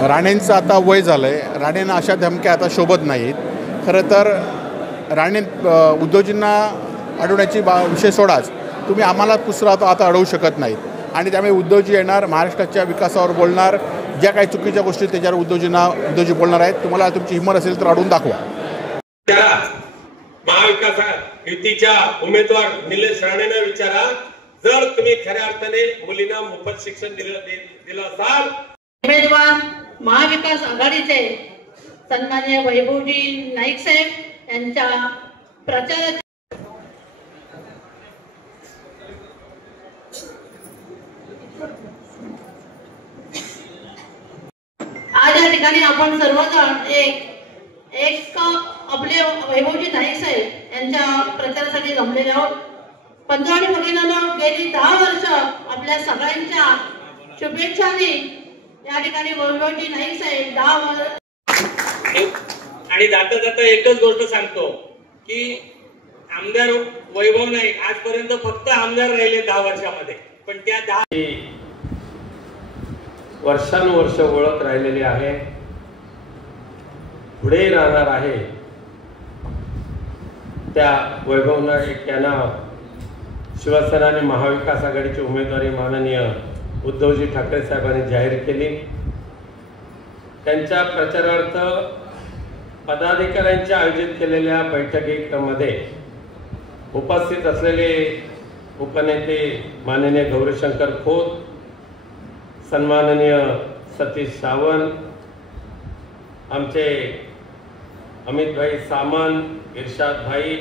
राणेंचं आता वय झालं आहे. राणेंना अशा धमक्या आता शोभत नाहीत. खरं तर राणे उद्धवजींना अडवण्याची विषय सोडाच, तुम्ही आम्हाला दुसरा आता अडवू शकत नाहीत आणि त्यामुळे उद्धवजी येणार, महाराष्ट्राच्या विकासावर बोलणार, ज्या काही चुकीच्या गोष्टी त्याच्यावर उद्धवजी बोलणार आहेत. तुम्हाला तुमची हिंमत असेल तर अडवून दाखवा. महाविकास युतीच्या उमेदवार निलेश राणेंना विचारा, जर तुम्ही खऱ्या अर्थाने मुलींना मोफत शिक्षण दिलं असाल. उमेदवार महाविकास आघाडीचे सन्माननीय वैभवजी नाईक साहेब यांच्या प्रचार आज या ठिकाणी आपण सर्वजण एक आपले वैभवजी नाईक साहेब यांच्या प्रचारासाठी जमलेले आहोत. बंधू आणि भगिनींनो, गेली 10 वर्ष आपल्या सगळ्यांच्या शुभेच्छाने या ठिकाणी वैभवजी नाईक साहेब 10 वर्ष. आणि जाता जाता एकच गोष्ट सांगतो की आमदार वैभव नाईक आजपर्यंत फक्त आमदार राहिले 10 वर्षामध्ये, पण त्या 10 वर्षानुवर्ष ओळख राहिलेली आहे, पुढे राहणार आहे. त्या वैभव नाईक यांना शिवसेना आणि महाविकास आघाडीची उमेदवारी माननीय उद्धवजी ठाकरे साहेबांनी जाहीर केली. त्यांच्या प्रचारार्थ पदाधिकाऱ्यांच्या आयोजित केलेल्या बैठकीमध्ये उपस्थित असलेले उपनेते माननीय गौरीशंकर खोत, सन्माननीय सतीश सावंत, आमचे अमितभाई सामंत, इर्शाद भाई,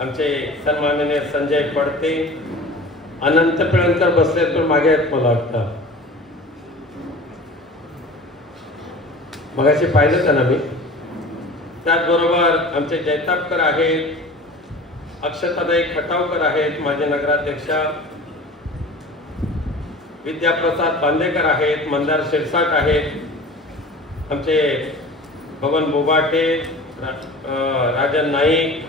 आमचे सन्माननीय संजय पडते, अनंत पिळणकर बसले तर मागे आहेत मला वाटतं, मगाशी पाहिलं त्यांना मी. त्याचबरोबर आमचे जैतापकर आहेत, अक्षताताई खटावकर आहेत, माझे नगराध्यक्षा, विद्याप्रसाद बांदेकर आहेत, मंदार शिरसाट आहेत, आमचे भवन बोबाटे, राजन नाईक,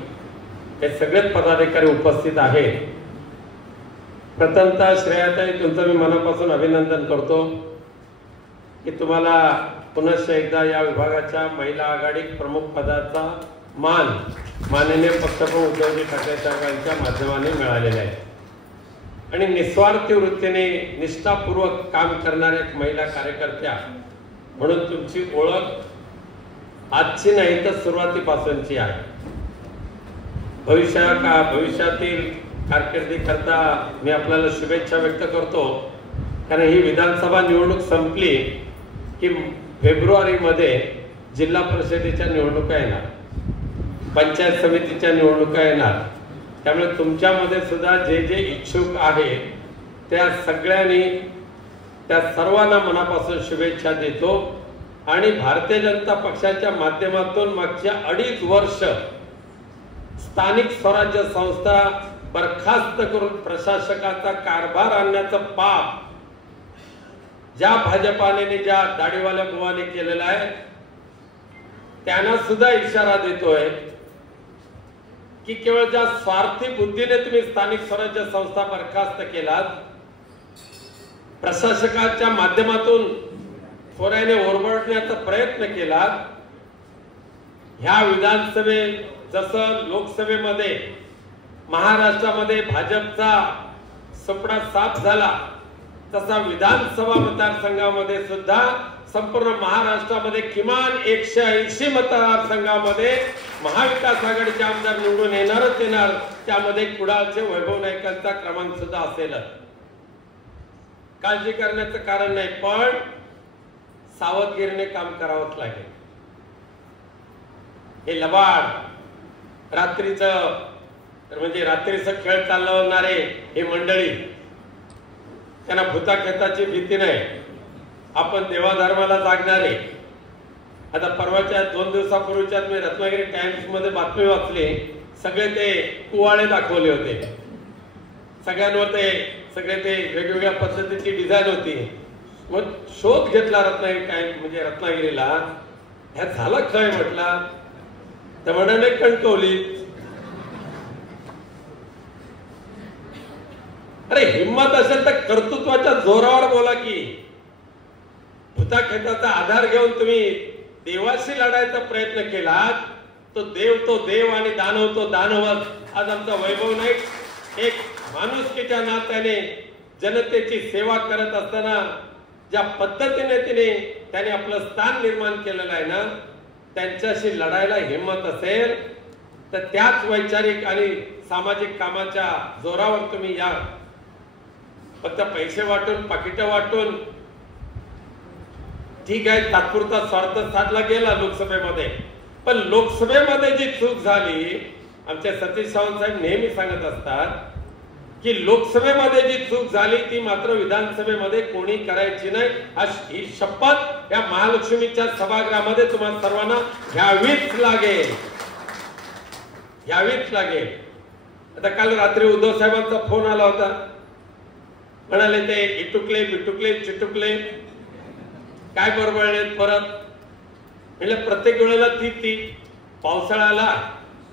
हे सगळेच पदाधिकारी उपस्थित आहेत. प्रथमतः श्रेयाताई, तुमचं मी मनापासून अभिनंदन करतो की तुम्हाला पुनश्च एकदा या विभागाच्या महिला आघाडी प्रमुख पदाचा मान माननीय पक्षप्रमुख उद्धवजी ठाकरे साहेबांच्या माध्यमाने मिळालेला आहे. आणि निस्वार्थी वृत्तीने निष्ठापूर्वक काम करणाऱ्या एक महिला कार्यकर्त्या म्हणून तुमची ओळख आजची नाही तर सुरुवातीपासूनची आहे. भविष्यातील कारकिर्दीकरता मी आपल्याला शुभेच्छा व्यक्त करतो, कारण ही विधानसभा निवडणूक संपली की फेब्रुवारीमध्ये जिल्हा परिषदेच्या निवडणुका येणार, पंचायत समितीच्या निवडणुका येणार. त्यामुळे तुमच्यामध्ये सुद्धा जे जे इच्छुक आहेत त्या सगळ्यांनी, त्या सर्वांना मनापासून शुभेच्छा देतो. आणि भारतीय जनता पक्षाच्या माध्यमातून मागच्या 2.5 वर्ष स्थानिक स्वराज्य संस्था बरखास्त करून प्रशासकाचा कारभार आणण्याचं पाप ज्या भाजपाने, ज्या दाढीवाल्या बुवाने केलेला आहे, त्यांना सुद्धा इशारा देतोय की केवळ ज्या स्वार्थी बुद्धीने तुम्ही स्थानिक स्वराज्य संस्था बरखास्त केलात, प्रशासकाच्या माध्यमातून थोड्याने ओरबडण्याचा प्रयत्न केलात, ह्या विधानसभेत जसं लोकसभेमध्ये महाराष्ट्रामध्ये भाजपचा सपडा साफ झाला, तसा विधानसभा मतदारसंघामध्ये सुद्धा संपूर्ण महाराष्ट्रामध्ये किमान 180 मतदारसंघामध्ये महाविकास आघाडीचे आमदार निवडून येणारच येणार. त्यामध्ये कुडाळचे वैभव नाईकांचा क्रमांक सुद्धा असेल. काळजी करण्याचं कारण नाही, पण सावधगिरीने काम करावंच लागेल. हे लबाड रात्रीचं म्हणजे रात्रीचं खेळ चालवणारे हे मंडळी, त्यांना भूताखेताची भीती नाही. आपण देवाधर्माला जागणारे. आता परवाच्या 2 दिवसापूर्वीच्या मी रत्नागिरी टाइम्स मध्ये बातमी वाचली, सगळे ते कुवाळे दाखवले होते. सगळ्यांवर ते सगळे ते वेगवेगळ्या पद्धतीची डिझाईन होती. मग शोध घेतला रत्नागिरी टाइम्स म्हणजे रत्नागिरीला, ह्या झालं काय म्हटला, त्या म्हणाने कणकवली. अरे हिम्मत असेल तर कर्तृत्वाच्या जोरावर बोला की. भूताखेताचा आधार घेऊन तुम्ही देवाशी लढायचा प्रयत्न केलात, तो देव आणि दानव तो दानवच. आज आमचा वैभव नाईक एक माणुसकीच्या नात्याने जनतेची सेवा करत असताना ज्या पद्धतीने त्याने आपलं स्थान निर्माण केलेलं आहे ना, त्यांच्याशी लढायला हिंमत असेल तर त्याच वैचारिक आणि सामाजिक कामाच्या जोरावर तुम्ही या. फक्त पैसे वाटून पाकिट वाटून ठीक आहे, तात्पुरता स्वार्थ साधला गेला लोकसभेमध्ये, पण लोकसभेमध्ये जी चूक झाली, आमचे सतीश सावंत साहेब नेहमी सांगत असतात की लोकसभेमध्ये जी चूक झाली ती मात्र विधानसभेमध्ये कोणी करायची नाही. ही शपथ या महालक्ष्मीच्या सभागृहामध्ये तुम्हाला सर्वांना घ्यावीच लागेल. आता काल रात्री उद्धव साहेबांचा फोन आला होता, म्हणाले ते इटुकले बिटुकले चिटुकले काय बरोबर परत. म्हणजे प्रत्येक वेळेला ती पावसाळा आला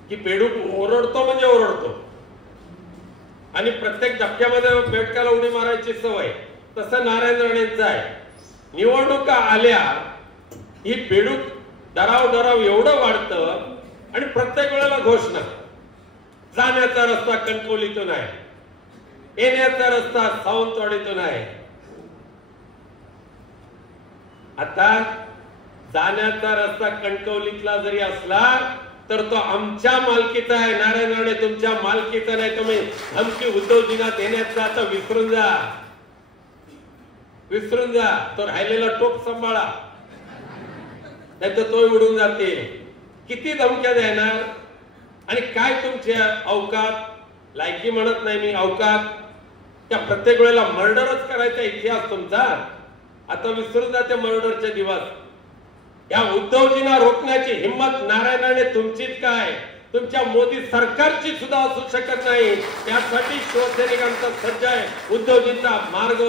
की बेडूक ओरडतो म्हणजे ओरडतो आणि प्रत्येक धक्क्यामध्ये बेडकाला उडी मारायची सवय. तसं नारायण राणेंचं आहे. निवडणुका आल्या ही बेडूक डराव एवढं वाढतं आणि प्रत्येक वेळेला घोषणा. जाण्याचा रस्ता कणकवलीतून आहे, येण्याचा रस्ता सावंतवाडीतून आहे. आता जाण्याचा रस्ता कणकवलीतला जरी असला तर तो आमच्या मालकीचा आहे. नारायण राणे तुमच्या मालकीचा नाही. तुम्ही धमकी उद्धवजींना देण्याचा आता विसरून जा. तो राहिलेला टोप सांभाळा, नाही तर तो उडून जातील. किती धमक्या देणार आणि काय तुमची अवकात, लायकी म्हणत नाही मी, अवकात. त्या प्रत्येक वेळेला मर्डरच करायचा इतिहास तुमचा. आता विसरून जाते मर्डरचे दिवस. या उद्धवजींना रोखण्याची हिंमत नारायणाने तुमचीच काय, तुमच्या मोदी सरकारची सुद्धा असू शकत नाही. त्यासाठी शिवसैनिकांचा सज्ज आहे. उद्धवजींचा मार्ग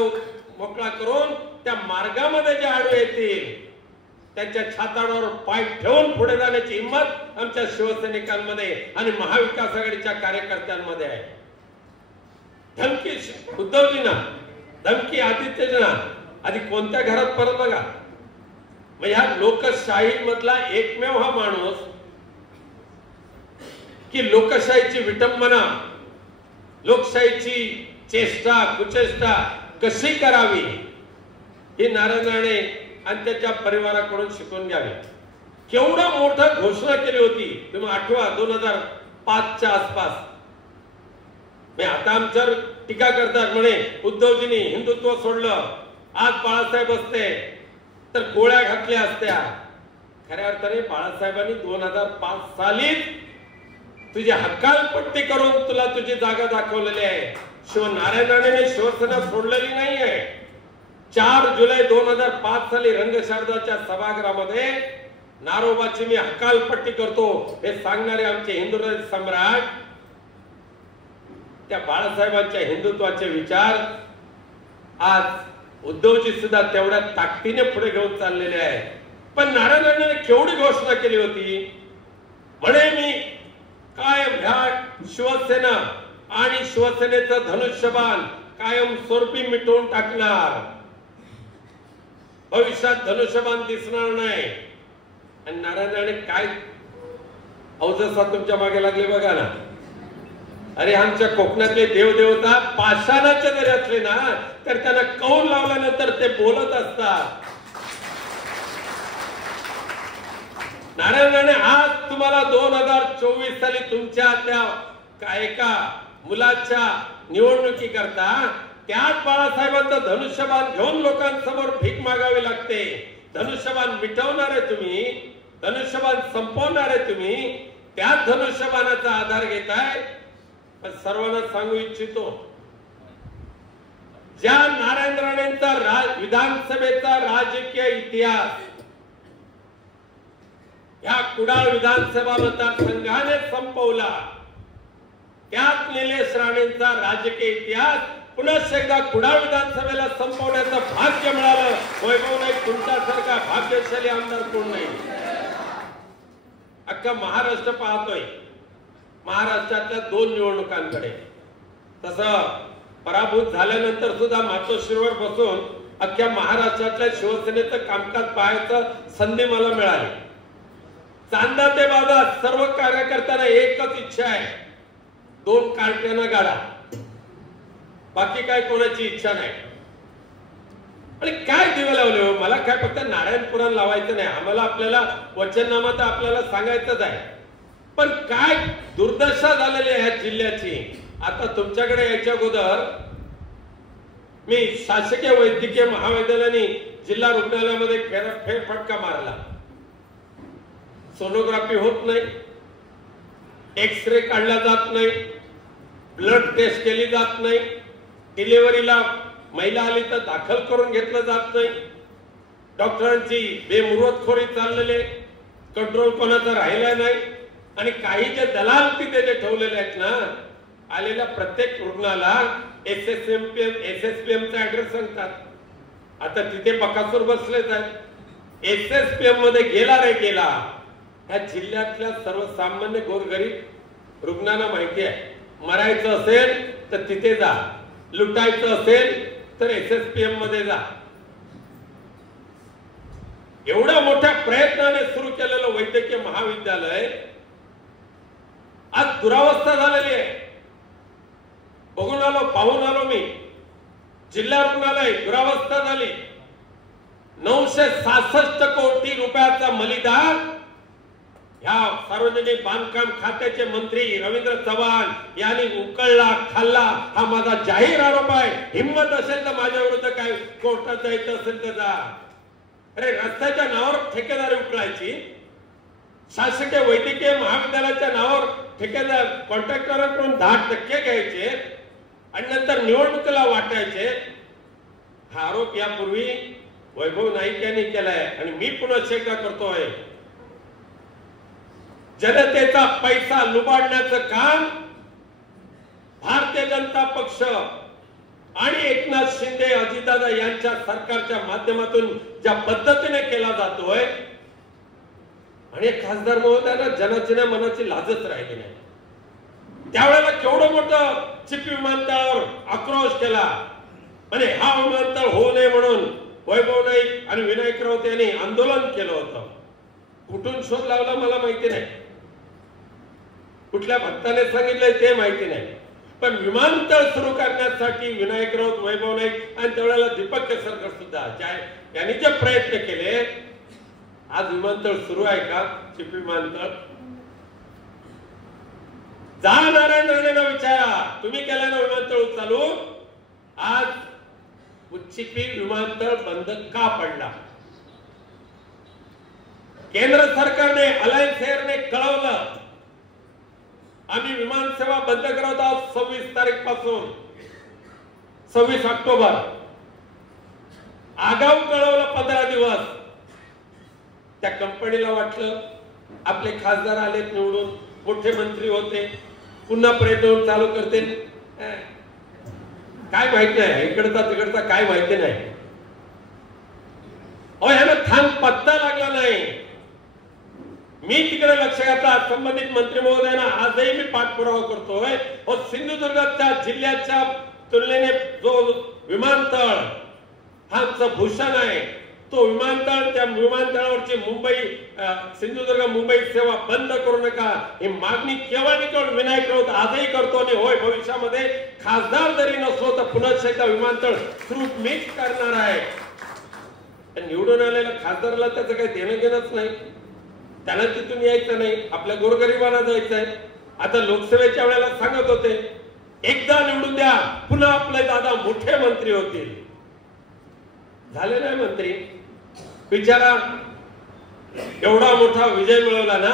मोकळा करून त्या मार्गामध्ये जे आडवे येतील त्यांच्या छाताडावर पाय ठेवून पुढे जाण्याची हिंमत आमच्या शिवसैनिकांमध्ये आणि महाविकास आघाडीच्या कार्यकर्त्यांमध्ये आहे. धमकी उद्धवजींना, धमकी आदित्यजींना. आधी कोणत्या घरात परत बघा. ह्या लोकशाही मधला एकमेव हा माणूस की लोकशाहीची विटंबना, लोकशाहीची चेष्टा कुचेष्टा कशी करावी ही नारायण राणे आणि त्याच्या परिवाराकडून शिकून घ्यावी. केवढा मोठा घोषणा केली होती तुम्ही आठवा 2005च्या आसपास. आता आमच्यावर टीका करतात म्हणे उद्धवजींनी हिंदुत्व सोडलं, आज बाळासाहेब असते तर गोळ्या घातल्या असत्या. खऱ्या अर्थाने बाळासाहेबांनी 2005 साली तुझी हकालपट्टी करून तुला तुझी जागा दाखवलेली आहे. नारायण राणेने शिवसेना सोडलेली नाहीये. 4 जुलै 2005 साली रंगशारदाच्या सभागृहामध्ये नारोबाची मी हकालपट्टी करतो हे सांगणारे आमचे हिंदुराज सम्राट, त्या बाळासाहेबांच्या हिंदुत्वाचे विचार आज उद्धवजी सुद्धा तेवढ्या ताकदीने पुढे घेऊन चाललेले आहे. पण नारायण राणेने केवढी घोषणा केली होती, म्हणे मी कायम ह्या शिवसेना आणि शिवसेनेचं धनुष्यबाण कायम स्वरूपी मिटवून टाकणार, भविष्यात धनुष्यबाण दिसणार नाही. आणि नारायण राणे काय अवजसा तुमच्या मागे लागले बघा ना. अरे आमच्या कोकणातले देवदेवता पाषाणाचे जरी असले ना तर त्यांना कौल लावल्यानंतर ते बोलत असतात. नारायण राणे आज तुम्हाला 2024 साली तुमच्या त्या एका मुलाच्या निवडणुकी करता त्याच बाळासाहेबांचं धनुष्यबाण घेऊन लोकांसमोर भीक मागावी लागते. धनुष्यबाण मिटवणारे तुम्ही, धनुष्यबाण संपवणारे तुम्ही, त्याच धनुष्यबाणाचा आधार घेताय. पण सर्वांना सांगू इच्छितो, ज्या नारायण राणेंचा विधानसभेचा राजकीय इतिहास या कुडाळ विधानसभा मतदारसंघाने संपवला, त्याच निलेश राणेंचा राजकीय इतिहास पुन्हा एकदा कुडाळ विधानसभेला संपवण्याचं भाग्य मिळालं. वैभव नाईक तुमच्यासारखा भाग्यशाली आमदार कोण नाही. अख्खा महाराष्ट्र पाहतोय महाराष्ट्रातल्या 2 निवडणुकांकडे. तसं पराभूत झाल्यानंतर सुद्धा मातोश्रीवर बसून अख्ख्या महाराष्ट्रातल्या शिवसेनेचं कामकाज पाहायचं संधी मला मिळाली. चांदा ते बाजार सर्व कार्यकर्त्यांना एकच इच्छा आहे, 2 कार्ट्यानं गाडा, बाकी काय कोणाची इच्छा नाही. आणि काय दिवे लावले हो, मला काय फक्त नारायण पुराण लावायचं नाही, आम्हाला आपल्याला वचननामा तर आपल्याला सांगायचंच आहे. पण काय दुर्दशा झालेली आहे ह्या जिल्ह्याची. आता तुमच्याकडे याच्या अगोदर मी शासकीय वैद्यकीय महाविद्यालयाने जिल्हा रुग्णालयामध्ये फेरफटका मारला. सोनोग्राफी होत नाही, एक्सरे काढला जात नाही, ब्लड टेस्ट केली जात नाही, डिलिव्हरीला महिला आली तर दाखल करून घेतलं जात नाही. डॉक्टरांची बेमुरतखोरी चाललेली, कंट्रोल कोणाचा राहिला नाही. आणि काही जे दलाल तिथे जे ठेवलेले आहेत ना, आलेल्या प्रत्येक रुग्णाला एसएसपीएम चा ऍड्रेस सांगतात. आता तिथे बकासूर बसलेच आहेत. एसएसपीएम मध्ये गेला रे गेला, ह्या जिल्ह्यातल्या सर्वसामान्य गोरगरीब रुग्णांना माहिती आहे. मरायचं असेल तर तिथे जा, लुटायचं असेल तर एसएसपीएम मध्ये जा. एवढ्या मोठ्या प्रयत्नाने सुरू केलेलं वैद्यकीय महाविद्यालय आज दुरावस्था झालेली आहे. बघून आलो, पाहून आलो मी. जिल्हा रुग्णालय दुरावस्था झाली. 966 कोटी रुपयाचा मलिदा ह्या सार्वजनिक बांधकाम खात्याचे मंत्री रवींद्र चव्हाण यांनी उकळला खाल्ला. हा माझा जाहीर आरोप आहे. हिंमत असेल तर माझ्या विरुद्ध काय कोर्टात जायचं असेल तर जा. अरे रस्त्याच्या नावावर ठेकेदारी उकळायची, शासकीय वैद्यकीय महाविद्यालयाच्या नावावर ठेकेदार कॉन्ट्रॅक्टरांकडून 10% घ्यायचे आणि नंतर निवडणुकीला वाटायचे. हा आरोप यापूर्वी वैभव नाईक यांनी केलाय आणि मी पुन्हा एकदा करतोय. जनतेचा पैसा लुबाडण्याचं काम भारतीय जनता पक्ष आणि एकनाथ शिंदे अजितदादा यांच्या सरकारच्या माध्यमातून ज्या पद्धतीने केला जातोय, आणि खासदार महोदयांना जनाच्या मनाची लाजच राहिली नाही. त्यावेळेला केवढं मोठं चिपी विमानतळावर आक्रोश केला आणि हा विमानतळ होऊ नये म्हणून वैभव नाईक आणि विनायक राऊत यांनी आंदोलन केलं होतं. कुठून शोध लावला मला माहिती नाही, कुठल्या भक्ताने सांगितलंय ते माहिती नाही. पण विमानतळ सुरू करण्यासाठी विनायक राऊत, वैभव नाईक आणि त्यावेळेला दीपक केसरकर सुद्धा यांनी जे प्रयत्न केले, आज विमानतळ सुरू आहे का? चिपी विमानतळ जा नारायण राणेंना विचारा, तुम्ही केलं ना विमानतळ चालू? आज चिपी विमानतळ बंद का पडला? केंद्र सरकारने अलायन्स एअरने कळवलं आम्ही विमान सेवा बंद करत आहोत 26 तारीख पासून 26 ऑक्टोबर. आगाऊ कळवलं 15 दिवस. त्या कंपनीला वाटलं आपले खासदार आलेत निवडून, मोठे मंत्री होते, पुन्हा प्रयत्न चालू करते. काय माहिती नाही, इकडचा तिकडचा काय माहिती नाही. याला थांब पत्ता लागला नाही. मी तिकडे लक्ष घातला, संबंधित मंत्री महोदयांना आजही मी पाठपुरावा करतोय. सिंधुदुर्गाच्या जिल्ह्याच्या तुलनेने जो विमानतळ हा आमचं भूषण आहे, तो विमानतळ, त्या विमानतळावरची मुंबई सिंधुदुर्ग मुंबई सेवा बंद करू नका ही मागणी केवळ निकळ विनायक राऊत आजही करतो. आणि होय, भविष्यामध्ये खासदार जरी नसलो तर पुन्हा एकदा विमानतळ सुरू मीच करणार आहे. निवडून आलेल्या खासदाराला त्याचं काही देणं घेणंच नाही, त्याला तिथून यायचं नाही, आपल्या गोरगरिबांना जायचंय. आता लोकसभेच्या वेळेला सांगत होते एकदा निवडून द्या पुन्हा आपले दादा मोठे मंत्री होतील. झाले नाही मंत्री. बिचारा एवढा मोठा विजय मिळवला ना,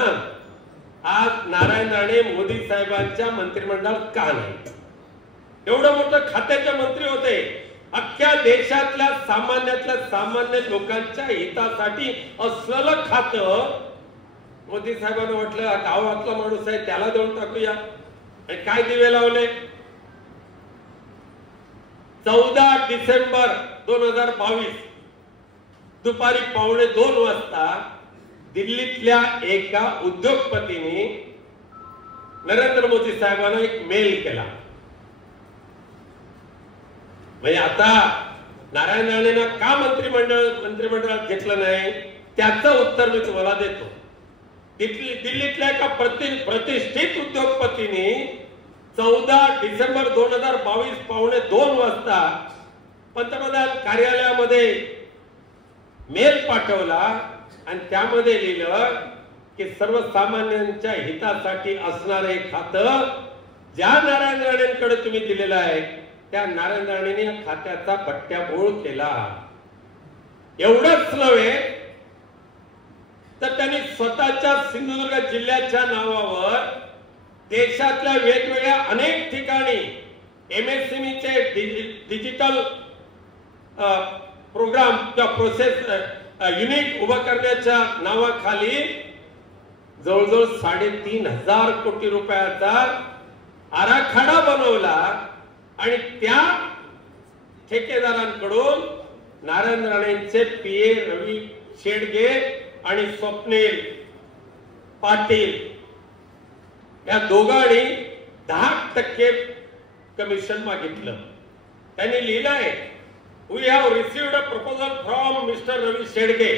आज नारायण राणे मोदी साहेबांच्या मंत्रिमंडळात का नाही? एवढं मोठं खात्याचे मंत्री होते, अख्ख्या देशातल्या सामान्यातल्या सामान्य लोकांच्या हितासाठी असलेलं खातं मोदी साहेबांना वाटलं गावातला माणूस आहे त्याला देऊन टाकूया. आणि काय दिवे लावले? 14 डिसेंबर 2022 दुपारी 1:15 वाजता दिल्लीतल्या एका उद्योगपतीने नरेंद्र मोदी साहेबांना एक मेल केला. म्हणजे आता नारायण राणेंना का मंत्रिमंडळात घेतलं नाही त्याचं उत्तर मी तुम्हाला देतो. दिल्लीतल्या एका प्रतिष्ठित उद्योगपतींनी 14 डिसेंबर 2022 पावणे 2 वाजता पंतप्रधान कार्यालयामध्ये मेल पाठवला आणि त्यामध्ये लिहिलं की सर्वसामान्यांच्या हितासाठी असणारे खातं ज्या नारायण राणेंकडे तुम्ही दिलेलं आहे त्या नारायण राणेंनी या खात्याचा बट्ट्याबोळ केला. एवढंच नव्हे तर त्यांनी स्वतःच्या सिंधुदुर्ग जिल्ह्याच्या नावावर देशातल्या वेगवेगळ्या अनेक ठिकाणी MSMEचे डिजिटल प्रोग्राम किंवा प्रोसेस युनिट उभं करण्याच्या नावाखाली जवळजवळ 3,500 कोटी रुपयाचा आराखडा बनवला आणि त्या ठेकेदारांकडून नारायण राणेंचे PA रवी शेडगे आणि स्वप्नील पाटील या दोघांनी 10% कमिशन मागितलं. त्यांनी लिहिलंय, we have received a proposal from mister Ravi Shedge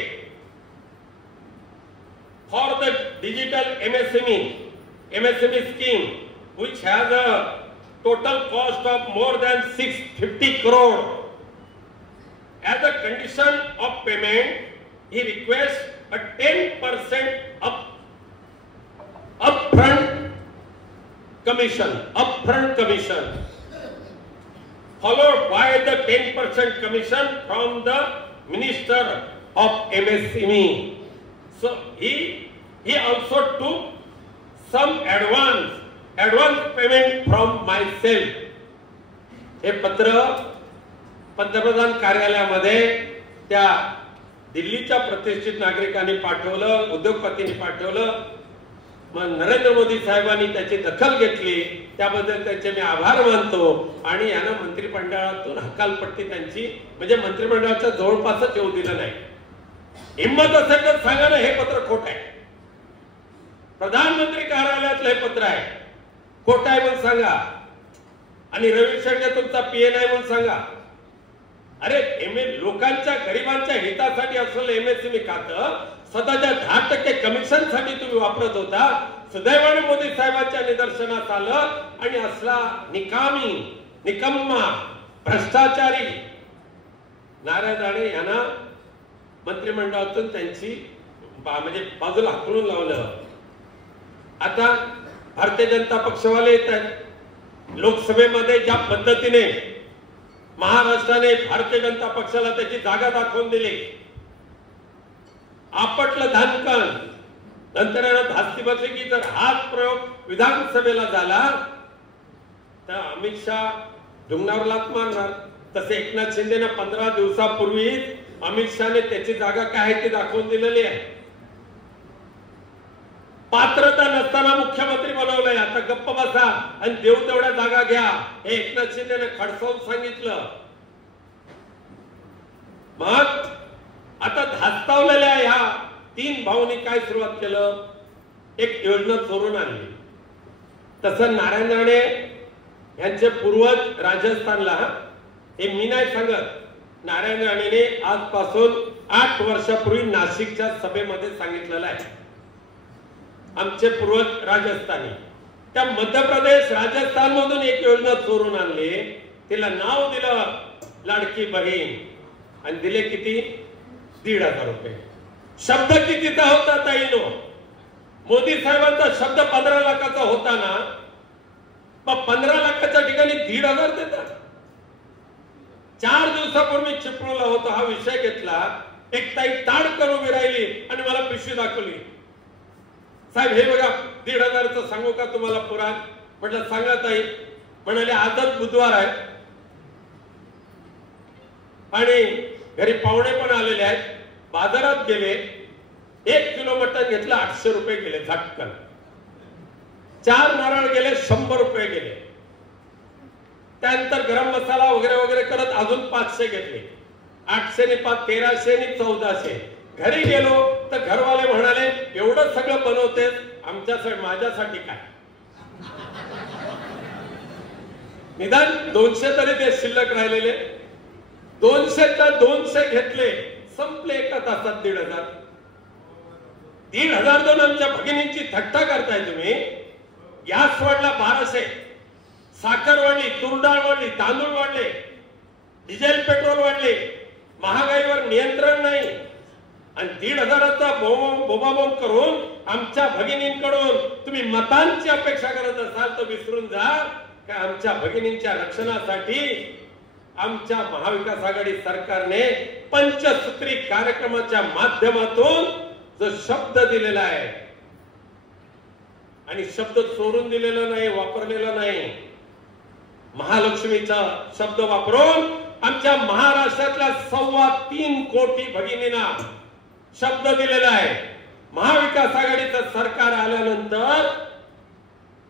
for the digital MSME scheme which has a total cost of more than 650 crore. As a condition of payment, he requests a 10% upfront commission, followed by the 10% commission from the Minister of MSME. So he also took some advance payment from myself. हे पत्र पंतप्रधान कार्यालयामध्ये त्या दिल्लीच्या प्रतिष्ठित नागरिकांनी पाठवलं, उद्योगपतींनी पाठवलं. मग नरेंद्र मोदी साहेबांनी त्याची दखल घेतली, त्याबद्दल त्यांचे मी आभार मानतो. आणि यांना मंत्रिमंडळातून हकालपट्टी त्यांची म्हणजे मंत्रिमंडळाच्या जवळपासच येऊ दिलं नाही. हिंमत असेल तर सांगा ना हे पत्र खोट आहे. प्रधानमंत्री कार्यालयातलं हे पत्र आहे, खोट आहे म्हणून सांगा. आणि रवी शेडगे तुमचा PA नाही म्हणून सांगा. अरे लोकांच्या गरिबांच्या हितासाठी असलेलं MSME खातं स्वतःच्या 10% कमिशन साठी तुम्ही वापरत होता. सुदैवाने मोदी साहेबांच्या निदर्शनास आलं आणि असला निकम्मा भ्रष्टाचारी नारायण राणे यांना मंत्रिमंडळातून त्यांची म्हणजे बाजूला हाकलून लावलं. आता भारतीय जनता पक्षवाले येत आहेत. लोकसभेमध्ये ज्या पद्धतीने महाराष्ट्राने भारतीय जनता पक्षाला त्याची जागा दाखवून दिली, आपटलं धानकन, नंतर धास्ती बसली की जर हाच प्रयोग विधानसभेला झाला तर अमित शहा ढुंगणावर लाथ मारणार. तसे एकनाथ शिंदेना 15 दिवसापूर्वी अमित शहाने त्याची जागा काय आहे ती दाखवून दिलेली आहे. पात्रता नसताना मुख्यमंत्री बनवलंय, आता गप्प बसा आणि देऊ तेवढ्या जागा घ्या हे एकनाथ शिंदेने खडसावून सांगितलं. मग आता धास्तावलेल्या ह्या 3 भाऊंनी काय सुरुवात केलं, एक योजना चोरून आणली. तसं नारायण राणे यांचे पूर्वज राजस्थानला, हे मी नाही सांगत, नारायण राणेने आजपासून 8 वर्षापूर्वी नाशिकच्या सभेमध्ये सांगितलेलं आहे. आमचे पूर्वज राजस्थानी त्या मध्य प्रदेश राजस्थान मधून एक योजना चोरून आणली, तिला नाव दिलं लाडकी बहीण आणि दिले किती 1,500 रुपये. शब्द कितीचा होता ताईनो? मोदी साहेबांचा शब्द 15 लाखाचा होता ना, मग 15 लाखाच्या ठिकाणी 1,500 देतात. 4 दिवसापूर्वी चिपळूणला होता हा विषय घेतला, एक ताई ताडकन उभी राहिली आणि मला पिशवी दाखवली. साहेब हे बघा 1,500चं सांगू का तुम्हाला पुराण? म्हटलं सांगा ताई. म्हणाले आजच बुधवार आहे आणि घरी पाहुणे पण आलेले आहेत. बाजारात गेले, 1 किलो मटण घेतलं, 800 रुपये गेले झटकन. 4 नारळ गेले, 100 रुपये गेले. त्यानंतर गरम मसाला वगैरे वगैरे करत अजून 500 घेतले. 800 ने 5 1300 ने 1400. घरी गेलो तर घरवाले म्हणाले एवढं सगळं बनवते आमच्यासाठी, माझ्यासाठी काय? निदान 200 तरी ते शिल्लक राहिलेले. 200च्या 200 घेतले, संपले एका तासात 1,500. 1,500 दोन आमच्या भगिनींची थट्टा करताय तुम्ही. गॅस वाढला 1200, साखर वाढली, तुरडाळ वाढली, तांदूळ वाढले, डिझेल पेट्रोल वाढले, महागाईवर नियंत्रण नाही. आणि 1,500चा बोंबाबोंब करून आमच्या भगिनींकडून तुम्ही मतांची अपेक्षा करत असाल तर विसरून जा का आमच्या भगिनींच्या रक्षणासाठी आमच्या महाविकास आघाडी सरकारने पंचसूत्री कार्यक्रमाच्या माध्यमातून जो शब्द दिलेला आहे आणि शब्द चोरून दिलेला नाही, वापरलेला नाही, महालक्ष्मीचा शब्द वापरून आमच्या महाराष्ट्रातल्या 3.25 कोटी भगिनींना शब्द दिलेला आहे. महाविकास आघाडीचं सरकार आल्यानंतर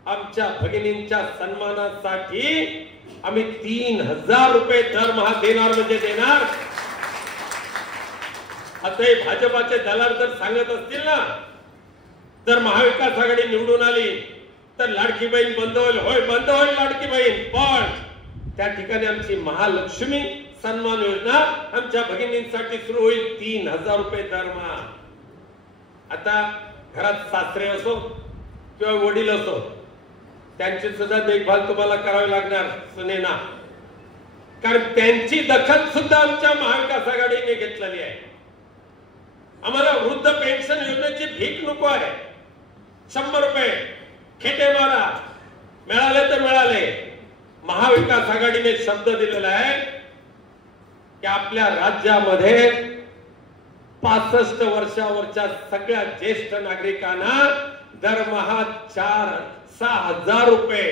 आमच्या भगिनींच्या सन्मानासाठी आम्ही 3,000 रुपये दरमहा देणार म्हणजे देणार. आता हे भाजपाचे दलाल जर सांगत असतील ना, जर महाविकास आघाडी निवडून आली तर लाडकी बहीण बंद होईल. होय, बंद होईल लाडकी बहीण, पण त्या ठिकाणी आमची महालक्ष्मी सन्मान योजना आमच्या भगिनींसाठी सुरू होईल. 3,000 रुपये दरमहा. आता घरात सासरे असो किंवा वडील असो, त्यांची सुद्धा देखभाल तुम्हाला करावी लागणार सुनेना, कारण त्यांची दखल सुद्धा आमच्या महाविकास आघाडीने घेतलेली आहे. आम्हाला वृद्ध पेन्शन योजनेची भीक नको आहे. 100 रुपये खेटे मारा, मिळाले तर मिळाले. महाविकास आघाडीने शब्द दिलेला आहे की आपल्या राज्यामध्ये 65 वर्षावरच्या सगळ्या ज्येष्ठ नागरिकांना दरमहा 4-6 रुपये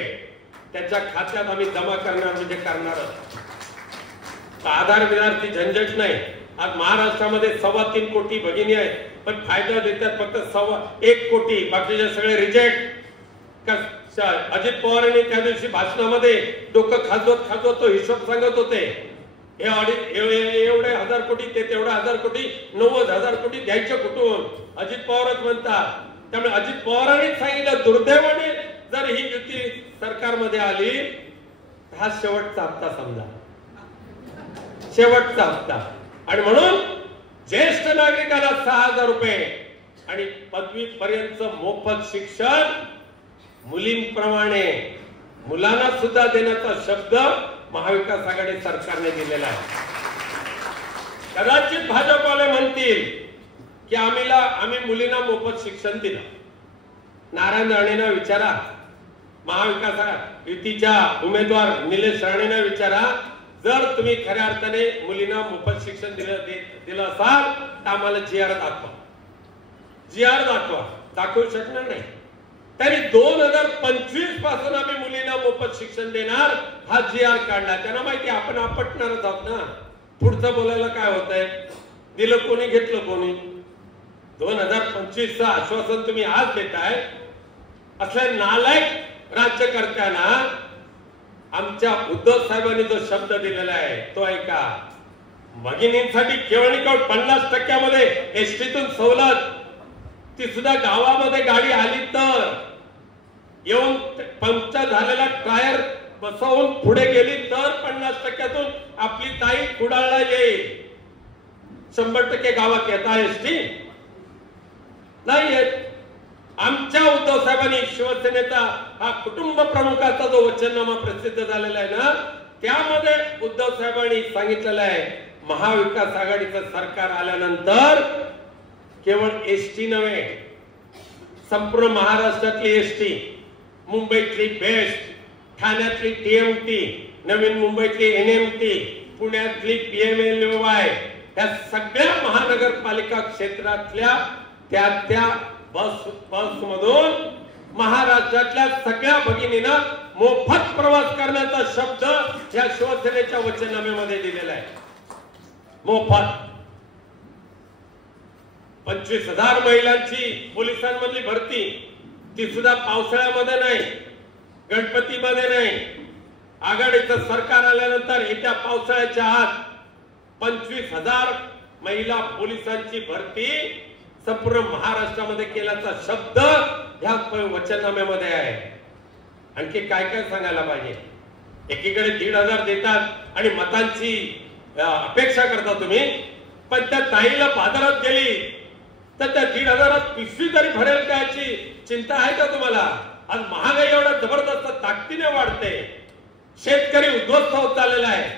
त्याच्या खात्यात आम्ही जमा करणार म्हणजे करणार. आधार मिळारची झंझट नाही. आज महाराष्ट्रामध्ये 3.25 कोटी भगिनी आहेत, पण फायदा देतात फक्त 1 कोटी, बाकीचे सगळे रिजेक्ट. अजित पवारांनी त्या दिवशी भाषणामध्ये डोकं खाजवत तो हिशोब सांगत होते. एवढे 1,000 कोटी, ते तेवढा 1,000 कोटी, 90,000 कोटी द्यायचे कुठून? अजित पवारच म्हणतात. त्यामुळे अजित पवारांनी सांगितलं, दुर्दैवाने जर ही युती सरकारमध्ये आली हा शेवटचा हप्ता समजा, शेवटचा हप्ता. आणि म्हणून ज्येष्ठ नागरिकांना 6,000 रुपये आणि पदवी पर्यंत मोफत शिक्षण, मुलींप्रमाणे मुलांना सुद्धा देण्याचा शब्द महाविकास आघाडी सरकारने दिलेला आहे. कदाचित भाजपवाले म्हणतील की आम्ही मुलींना मोफत शिक्षण दिलं. नारायण राणेंना विचारा, महाविकास युतीच्या उमेदवार निलेश राणेंना विचारा, जर तुम्ही खऱ्या अर्थाने मुलींना मोफत शिक्षण दिलं असाल तर आम्हाला जीआर दाखवा. जीआर दाखवू शकणार नाही. तरी 2025 पासून आम्ही मुलींना मोफत शिक्षण देणार हा जीआर काढला. त्यांना माहिती आपण आपटणारच आहोत ना. पुढचं बोलायला काय होतंय? दिलं कोणी, घेतलं कोणी? 2025चं आश्वासन तुम्ही आज देताय. असल्या नालायक राज्यकर्त्यांना आमच्या उद्धव साहेबांनी जो शब्द दिलेला आहे तो ऐका. भगिनींसाठी केवळ 50% एसटीतून सवलत, ती सुद्धा गावामध्ये गाडी आली तर येऊन पंक्चर झालेला टायर बसवून पुढे गेली तर 50%तून आपली ताई कुडाळला येईल. 100% गावात येता एसटी नाही येत. आमच्या उद्धव साहेबांनी शिवसेनेचा हा कुटुंब प्रमुखाचा जो वचननामा प्रसिद्ध झालेला आहे ना, त्यामध्ये उद्धव साहेबांनी सांगितलेलं आहे महाविकास आघाडीचं सरकार आल्यानंतर केवळ एसटी नव्हे, संपूर्ण महाराष्ट्रातली एसटी, मुंबईतली बेस्ट, ठाण्यातली टीएमटी, नवीन मुंबईतली एनएमटी, पुण्यातली पीएमएलवाय, या सगळ्या महानगरपालिका क्षेत्रातल्या त्या बस मधून महाराष्ट्रातल्या सगळ्या भगिनींना मोफत प्रवास करण्याचा शब्द या शिवसेनेच्या वचननाम्यामध्ये दिलेला आहे. मोफत 25,000 महिलांची पोलिसांमधली भरती, ती सुद्धा पावसाळ्यामध्ये नाही, गणपतीमध्ये नाही. आघाडीचं सरकार आल्यानंतर येत्या पावसाळ्याच्या आत 25,000 महिला पोलिसांची भरती संपूर्ण महाराष्ट्रामध्ये केल्याचा शब्द ह्या वचननाम्यामध्ये आहे. आणखी काय काय सांगायला पाहिजे? एकीकडे 1,500 देतात आणि मतांची अपेक्षा करता तुम्ही, पण त्या ताईला बाजारात गेली तर त्या 1,500 पिशवी तरी भरेल का याची चिंता आहे का तुम्हाला? आज महागाई एवढा जबरदस्त ताकदीने वाढते, शेतकरी उद्ध्वस्त होत चाललेला आहे.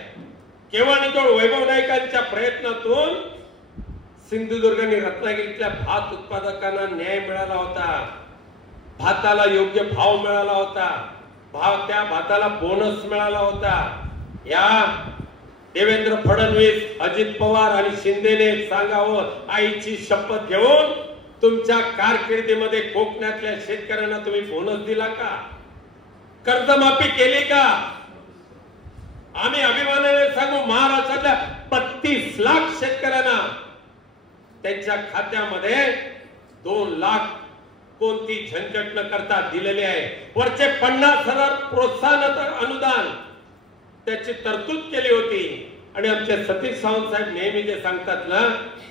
केवळ आणि केवळ वैभव नाईकांच्या प्रयत्नातून सिंधुदुर्ग आणि रत्नागिरीतल्या भात उत्पादकांना न्याय मिळाला होता, भाताला योग्य भाव मिळाला होता, त्या भाताला बोनस मिळाला होता. या देवेंद्र फडणवीस, अजित पवार आणि शिंदेने सांगावं, आईची शपथ घेऊन तुमच्या कारकिर्दीमध्ये कोकणातल्या शेतकऱ्यांना तुम्ही बोनस दिला का? कर्जमाफी केली का? आम्ही अभिमानाने सांगू, महाराष्ट्रातल्या 32 लाख शेतकऱ्यांना त्यांच्या खात्यामध्ये 2 लाख कोणती झंझट न करता दिलेले आहे. वरचे 50,000 प्रोत्साहन अनुदान त्याची तरतूद केली होती. आणि आमचे सतीश सावंत साहेब नेहमी जे सांगतात ना,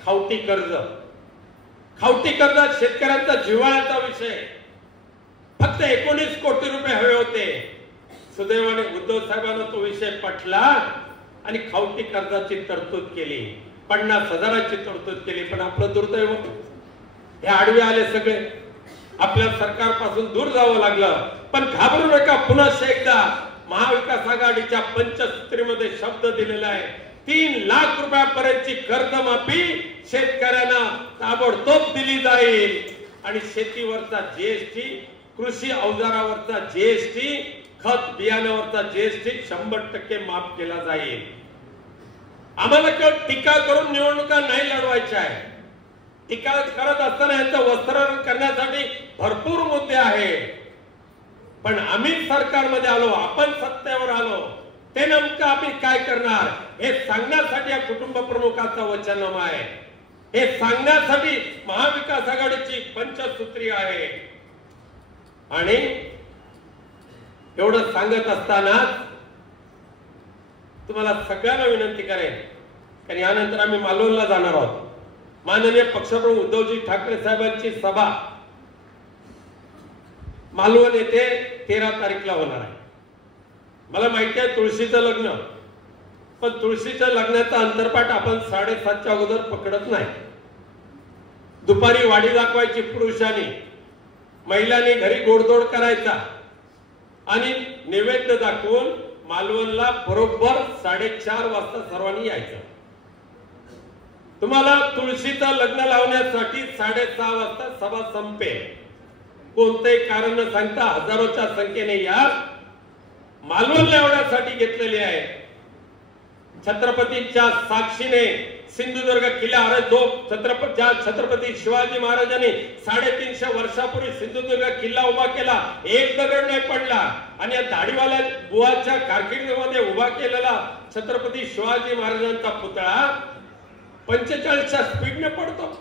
खावटी कर्ज शेतकऱ्यांचा जिव्हाळ्याचा विषय. फक्त 19 कोटी रुपये हवे होते. सुदैवाने उद्धव साहेबांना तो विषय पटला आणि खावटी कर्जाची तरतूद केली, 50,000ची तरतूद केली. पण आपलं दुर्दैव, हे आडवे आले सगळे, आपल्या सरकारपासून दूर जावं लागलं. पण घाबरू नका, पुन्हा एकदा महाविकास आघाडीच्या पंचसूत्रीमध्ये शब्द दिलेला आहे, 3 लाख रुपयापर्यंतची कर्जमाफी शेतकऱ्यांना ताबडतोब दिली जाईल. आणि शेतीवरचा जीएसटी, कृषी अवजारावरचा जीएसटी, खत बियाण्यावरचा जीएसटी 100% माफ केला जाईल. आम्हाला केवळ टीका करून निवडणुका नाही लढवायच्या आहे. टीका करत असताना यांचं वस्त्रण करण्यासाठी भरपूर मुद्दे आहेत. पण आम्ही सरकारमध्ये आलो, आपण सत्तेवर आलो, ते नेमकं आम्ही काय करणार हे सांगण्यासाठी या कुटुंब प्रमुखाचा वचननामा आहे. हे सांगण्यासाठी महाविकास आघाडीची पंचसूत्री आहे. आणि एवढं सांगत असताना तुम्हाला सगळ्यांना विनंती करेन, कारण यानंतर आम्ही मालवणला जाणार आहोत. माननीय पक्षप्रमुख उद्धवजी ठाकरे साहेबांची सभा मालवण येथे 13 तारीखला होणार आहे. मला माहिती आहे तुळशीचं लग्न, पण तुळशीच्या लग्नाचा अंतरपाठ आपण 7:30च्या अगोदर पकडत नाही. दुपारी वाडी दाखवायची पुरुषांनी, महिलांनी घरी गोडधोड करायचा आणि नैवेद्य दाखवून मालवणला बरोबर 4:30 वाजता सर्वांनी यायचं. तुम्हाला तुळशीचं लग्न लावण्यासाठी 6:30 वाजता सभा संपेल. कोणतेही कारण न सांगता हजारोच्या संख्येने या मालवण एवढ्यासाठी घेतलेली आहे. छत्रपतींच्या साक्षीने सिंधुदुर्ग किल्ल्यावर जो छत्रपती शिवाजी महाराजांनी 350 वर्षापूर्वी सिंधुदुर्ग किल्ला उभा केला, एक दगड नाही पडला. आणि या दाढीवाल्या बुवाच्या कारकिर्दीमध्ये उभा केलेला छत्रपती शिवाजी महाराजांचा पुतळा 45च्या स्पीडने पडतो.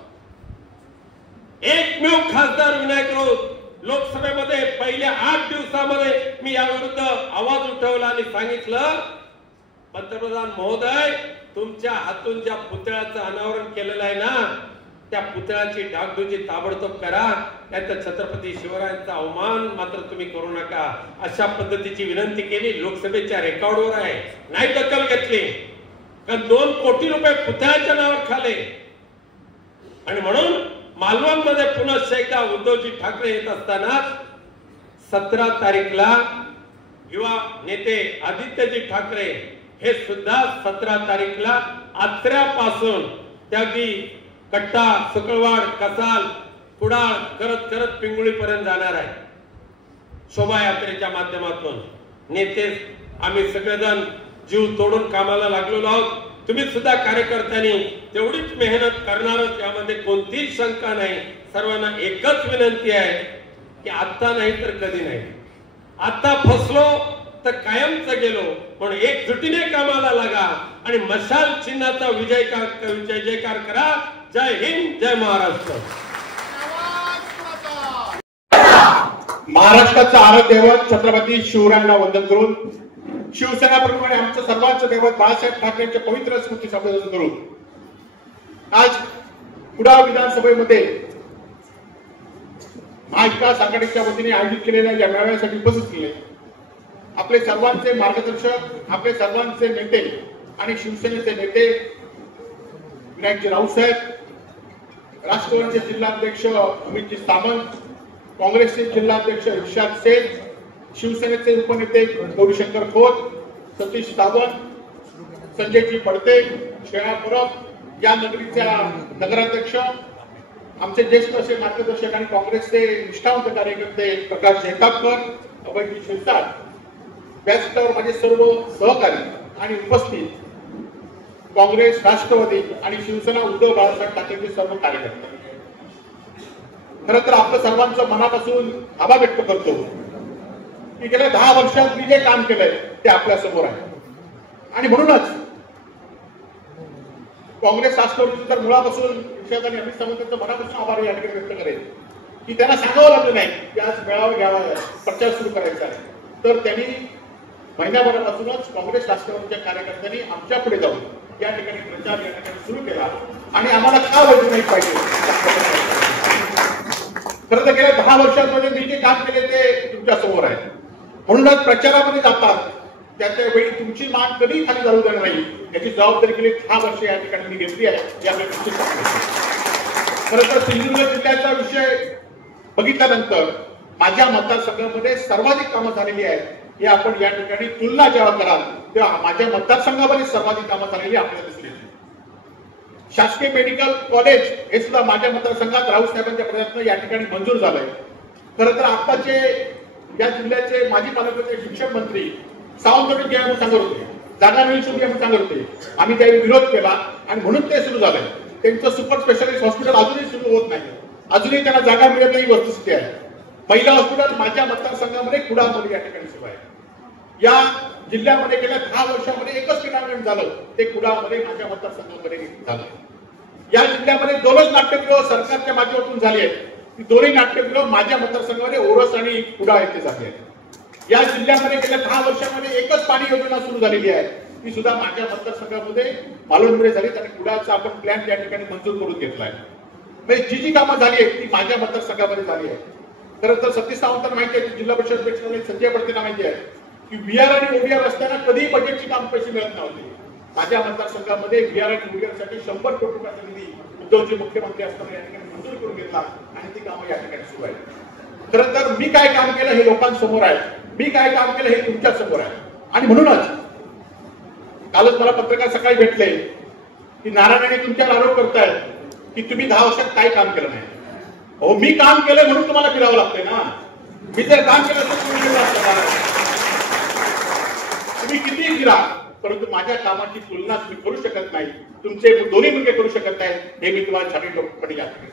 एकमेव खासदार विनायक राऊत लोकसभेमध्ये पहिल्या 8 दिवसामध्ये मी याविरुद्ध आवाज उठवला आणि सांगितलं, पंतप्रधान महोदय, तुमच्या हातून ज्या पुतळ्याचं अनावरण केलेलं आहे ना, त्या पुतळ्याची डागडुजी ताबडतोब करा, त्यात छत्रपती शिवरायांचा अवमान मात्र तुम्ही करू नका, अशा पद्धतीची विनंती केली. लोकसभेच्या रेकॉर्डवर आहे, नाही दखल घेतली, कारण 2 कोटी रुपये पुतळ्याच्या नावावर खाले. आणि म्हणून मालवणमध्ये पुन्हा एकदा उद्धवजी ठाकरे येत असताना 17 तारीखला युवा नेते आदित्यजी ठाकरे हे सुद्धा 17 तारीखला आत्र्यापासून त्यागी कट्टा, सुकळवाड, कसाल, कुडाळ करत करत पिंगुळीपर्यंत जाणार आहे. शोभायात्रेच्या माध्यमातून नेते आम्ही सगळेजण जीव तोडून कामाला लागलेलो आहोत. तुम्ही सुद्धा कार्यकर्त्यांनी तेवढीच मेहनत करणारच, यामध्ये कोणतीही शंका नाही. सर्वांना एकच विनंती आहे की आता नाही तर कधी नाही. आता फसलो तर कायमच गेलो, पण एकजुटीने कामाला लागा आणि मशाल चिन्हाचा विजय जयकार करा. जय हिंद, जय महाराष्ट्र. महाराष्ट्राचं आराध्य दैवत छत्रपती शिवरायांना वंदन करून, शिवसेना प्रमुख आणि आमचं सर्वांचं दैवत बाळासाहेब ठाकरेंच्या पवित्र स्मृतीस अभिवादन करून आज कुडाळ विधानसभेमध्ये महाविकास आघाडीच्या वतीने आयोजित केलेल्या या मेळाव्यासाठी उपस्थित केले आपले सर्वांचे मार्गदर्शक, आपले सर्वांचे नेते आणि शिवसेनेचे नेते विनायकजी राऊतसाहेब, राष्ट्रवादीचे जिल्हाध्यक्ष अमितजी सामंत, काँग्रेसचे जिल्हाध्यक्ष इर्शाद शेख, शिवसेनेचे उपनेते गौरीशंकर खोत, सतीश सावंत, संजयजी पडते, श्रेया परब, या नगरीच्या नगराध्यक्ष, आमचे ज्येष्ठ असे मार्गदर्शक आणि काँग्रेसचे निष्ठावंत कार्यकर्ते प्रकाश जैतापकर, अभयजी शिरसाट, व्यासपीठावर माझे सर्व सहकारी आणि उपस्थित काँग्रेस, राष्ट्रवादी आणि शिवसेना उद्धव बाळासाहेब ठाकरेंचे सर्व कार्यकर्ते, खरं तर आपलं सर्वांचं मनापासून आभार व्यक्त करतो की गेल्या 10 वर्षात मी जे काम केलंय ते आपल्या समोर आहे. आणि म्हणूनच काँग्रेस, राष्ट्रवादी तर मुळापासून विषयात आणि अमित सावंतांचं मनापासून आभार या ठिकाणी व्यक्त करेल की त्यांना सांगावं लागलं नाही की आज मेळावा घ्यावा, प्रचार सुरू करायचा आहे. तर त्यांनी महिन्याभरापासूनच काँग्रेस, राष्ट्रवादीच्या कार्यकर्त्यांनी आमच्या पुढे जाऊन या ठिकाणी प्रचार या ठिकाणी सुरू केला आणि आम्हाला का वैध नाही पाहिजे. खरं तर गेल्या 10 वर्षांमध्ये मी जे काम केले ते तुमच्या समोर आहे. म्हणूनच प्रचारामध्ये जातात त्याच्या वेळी तुमची मान कधी खाली जाऊ देणार नाही याची जबाबदारी गेली 10 वर्ष या ठिकाणी मी घेतली आहे. यामध्ये खरं तर सिंधुदुर्ग जिल्ह्याचा विषय बघितल्यानंतर माझ्या मतदारसंघामध्ये सर्वाधिक कामं झालेली आहेत. हे आपण या ठिकाणी तुलना जेव्हा कराल तेव्हा माझ्या मतदारसंघामध्ये सर्वाधिक कामं झालेली आपल्याला दिसली. शासकीय मेडिकल कॉलेज हे सुद्धा माझ्या मतदारसंघात राऊत साहेबांच्या प्रयत्न या ठिकाणी मंजूर झालंय. खरं तर आताचे या जिल्ह्याचे माजी पालकमंत्री शिक्षण मंत्री सावंतवाडी जे आम्ही सांगत होते, जागा मिळू शकते आम्ही सांगत होते, आम्ही त्यावेळी विरोध केला आणि म्हणून ते सुरू झालंय. त्यांचं सुपर स्पेशालिस्ट हॉस्पिटल अजूनही सुरू होत नाही, अजूनही त्यांना जागा मिळत नाही वस्तुस्थिती आहे. पहिलं हॉस्पिटल माझ्या मतदारसंघामध्ये कुडामध्ये या ठिकाणी सुरू आहे. या जिल्ह्यामध्ये गेल्या 10 वर्षामध्ये एकच क्रीडांगण झालं ते कुडामध्ये माझ्या मतदारसंघामध्ये झालं. या जिल्ह्यामध्ये 2च नाट्यगृह सरकारच्या माध्यमातून झाली आहेत. ती दोन्ही नाट्यगृह माझ्या मतदारसंघामध्ये ओरस आणि कुडा येथे झाली आहेत. या जिल्ह्यामध्ये गेल्या 10 वर्षामध्ये एकच पाणी योजना सुरू झालेली आहे, ती सुद्धा माझ्या मतदारसंघामध्ये मालवणमध्ये झाली आणि कुडाचा आपण प्लॅन त्या ठिकाणी मंजूर करून घेतलाय. म्हणजे जी कामं झाली आहेत ती माझ्या मतदारसंघामध्ये झाली आहे. खरं तर सतीश सावंतांना माहिती आहे, जिल्हा परिषद अध्यक्ष संजय पडतेंना माहिती आहे की व्हीआर आणि ओबीआर रस्त्यांना कधीही बजेटची काम पैसे मिळत नव्हते. माझ्या मतदारसंघामध्ये व्हीआर आणि ओबीआर साठी 100 कोटी रुपयाचा निधी उद्धवजी मुख्यमंत्री असताना या ठिकाणी मंजूर करून घेतला आणि ती कामं या ठिकाणी सुरू आहेत. खरं तर मी काय काम केलं हे लोकांसमोर आहे, मी काय काम केलं हे तुमच्या समोर आहे. आणि म्हणूनच कालच मला पत्रकार सकाळी भेटले की नारायणाने तुमच्यावर आरोप करतायत की तुम्ही 10 वर्षात काय काम केलं नाही. हो, मी काम केलं म्हणून तुम्हाला फिरावं लागतंय ना. मी जर काम केलं तर तुम्ही किती फिरा, परंतु माझ्या कामाची तुलना तुम्ही करू शकत नाही, तुमचे दोन्ही मुलगे करू शकत नाही, हे मी तुम्हाला छातीपणे सांगतो.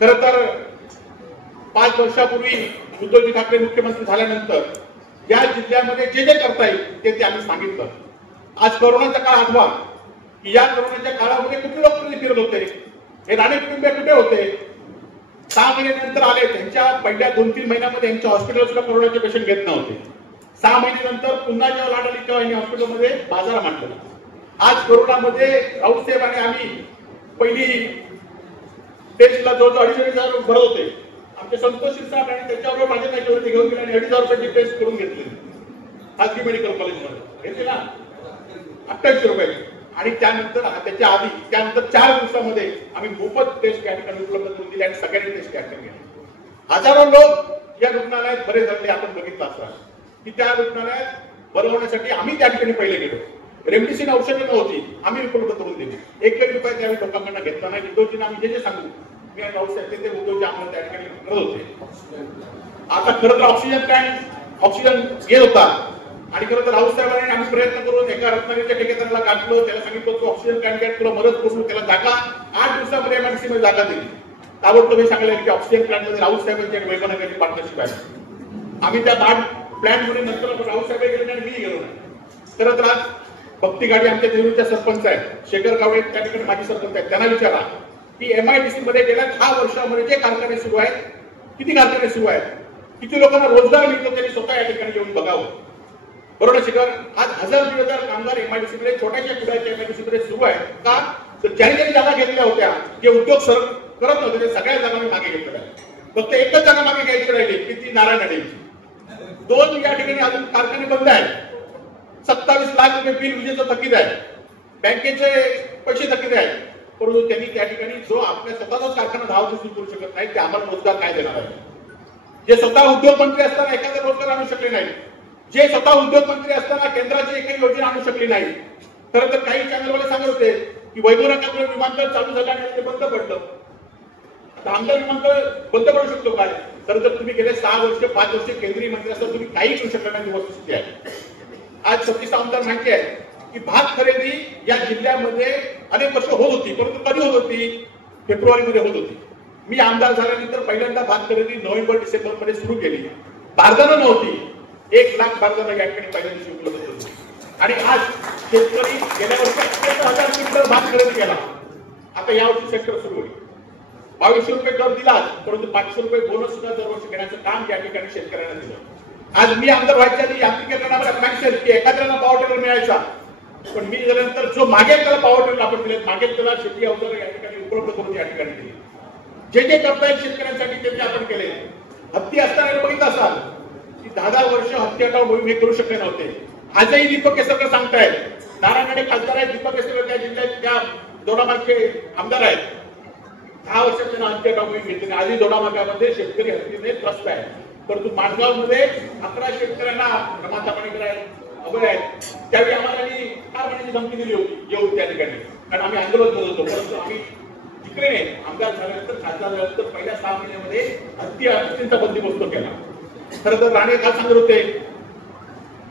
खरं तर 5 वर्षापूर्वी उद्धवजी ठाकरे मुख्यमंत्री झाल्यानंतर या जिल्ह्यामध्ये जे जे करता येईल ते आम्ही सांगितलं. आज कोरोनाचा काळ आठवा की या कोरोनाच्या काळामध्ये कुठे लोक फिरत होते, हे राणे कुटुंबीय कुठे होते. 6 महिन्यानंतर आले, त्यांच्या पहिल्या 2-3 महिन्यामध्ये यांच्या हॉस्पिटल सुद्धा कोरोनाचे पेशंट घेत नव्हते. 6 महिन्यानंतर पुन्हा जेव्हा लाट आली तेव्हा यांनी हॉस्पिटलमध्ये बाजार मांडला. आज कोरोनामध्ये राऊतसाहेब आणि आम्ही पहिली टेस्टला जवळजवळ 2,500 भरत होते. आमचे संतोष शिरसाट आणि त्याच्याबरोबर माझे काही होते घेऊन गेले आणि 2,500 रुपयाची टेस्ट करून घेतली खाजगी मेडिकल कॉलेजमध्ये घेतली ना 2800 रुपये. आणि त्यानंतर त्याच्या आधी त्यानंतर 4 दिवसामध्ये आम्ही मोफत टेस्ट या ठिकाणी उपलब्ध करून दिली आणि सगळ्यांनी टेस्ट या ठिकाणी केली. हजारो लोक या रुग्णालयात बरे झाले. आपण बघितलं असणार की त्या रुग्णालयात बरं होण्यासाठी आम्ही त्या ठिकाणी पहिले गेलो. रेमडेसिवीर औषधे नव्हती, आम्ही उपलब्ध करून दिली. 1 रुपया त्यावेळी लोकांकडून घेतला नाही. उद्धवजींना आम्ही जे सांगू मी राऊतसाहेब ते उद्धवजी आम्हाला त्या ठिकाणी करत होते. आता खरं तर ऑक्सिजन येत होता आणि खरं तर राऊतसाहेबांनी आम्ही प्रयत्न करून एका रत्नागिरीच्या ठेकेदाराला गाठलो. त्याला सांगितलं तो ऑक्सिजन प्लॅन्ट तुला मदत करून त्याला जागा 8 दिवसामध्ये एमआयडीसी मध्ये जागा दिली. ताबडतोब हे सांगितलं की ऑक्सिजन प्लॅन्ट मध्ये राऊतसाहेबांची आणि वैभवनगरची पार्टनरशिप आहे. आम्ही त्या प्लॅन्ट मध्ये नंतर राऊतसाहेब गेले नाही, मी गेलो नाही. खरं तर आज भक्ती गाडी आमच्या देऊळच्या सरपंच आहेत, शेखर गावडे त्या ठिकाणी माजी सरपंच आहेत, त्यांना विचारा की एमआयडीसी मध्ये गेल्या 10 वर्षामध्ये जे कारखाने सुरू आहेत, किती कारखाने सुरू आहेत, किती लोकांना रोजगार मिळतो, त्यांनी स्वतः या ठिकाणी येऊन बघावं. बरोबर शिखर, आज 1000-1500 कामगार एमआयडीसी मध्ये छोट्याशा कुडाच्या एमआयडीसी मध्ये सुरू आहेत. का तर ज्यांनी ज्यांनी जागा घेतल्या होत्या, जे उद्योग करत नव्हते, ते सगळ्या जागा मी मागे घेतल्या. फक्त एकच जागा मागे घ्यायची राहिली की ती नारायण अडेंची. 2 या ठिकाणी अजून कारखाने बंद आहेत. 27 लाख रुपये बिल विजेचं थकीत आहे, बँकेचे पैसे थकीत आहेत, परंतु त्यांनी त्या ठिकाणी जो आपल्या स्वतःचाच कारखाना धावत सुरू करू शकत नाही, ते आम्हाला रोजगार काय देणार आहे? जे स्वतः उद्योग मंत्री असताना एखादा रोजगार आणू शकले नाही, जे स्वतः उद्योग मंत्री असताना केंद्राची एकही योजना आणू शकली नाही. खरं तर काही चॅनलवाले सांगत होते की वैभवनगरमध्ये विमानतळ चालू झालं आणि ते बंद पडलं. आमदार विमानतळ बंद पडू शकतो काय? खरं तर तुम्ही गेले 6 वर्ष 5 वर्ष केंद्रीय मंत्री असताना तुम्ही काही करू शकला नाही, वस्तुस्थिती आहे. आज सतीश सावंतांना माहिती आहे की भात खरेदी या जिल्ह्यामध्ये अनेक वर्ष होत होती, परंतु कधी होत होती? फेब्रुवारीमध्ये होत होती. मी आमदार झाल्यानंतर पहिल्यांदा भात खरेदी नोव्हेंबर डिसेंबर मध्ये सुरू केली. बारदानं नव्हती, 1 लाख बारदानं या ठिकाणी पहिल्या दिवशी उपलब्ध होती. आणि आज शेतकरी गेल्या वर्षी 71,000 क्विंटल भात खरेदी केला. आता यावर्षी सेक्टर सुरू होईल. 2200 रुपये दर दिला, परंतु 500 रुपये बोनस सुद्धा दरवर्षी घेण्याचं काम या ठिकाणी शेतकऱ्यांना दिलं. आज मी आमदार व्हायच्या आधी यांत्रिकीकरणावर अपेक्षा की एखाद्याला पॉवर टेलर मिळायचा, पण मी झाल्यानंतर जो मागेल त्याला पॉवर टेलर आपण दिले, मागेल त्याला शेती अवजार या ठिकाणी उपलब्ध करून या ठिकाणी दिली. जे जे करता येईल शेतकऱ्यांसाठी ते आपण केले. हत्ती असताना बघितलं असाल की 10 वर्ष हत्ती हटाव मोहीम हे करू शकले नव्हते. आजही दीपक केसरकर सांगतायत, नारायणगडे खासदार आहेत, दीपक केसरकर त्या जिल्ह्यात त्या दोडामार्गचे आमदार आहेत. 10 वर्षात त्यांना हत्ती हटाव मोहीम घेतली. आजही दोडामार्गामध्ये शेतकरी हत्तीने त्रस्त आहे. परंतु माणगावमध्ये 11 शेतकऱ्यांना रमाता पाणीकर आहेत, अभय आहेत, त्यावेळी आम्हाला ठार मारण्याची धमकी दिली होती येऊन त्या ठिकाणी, कारण आम्ही आंदोलन करत होतो. परंतु आम्ही जिकडे आमदार झाल्यानंतर खासदार झाल्यानंतर पहिल्या 6 महिन्यामध्ये हत्तीचा बंदोबस्त केला. खरं तर राणे काल सांगत होते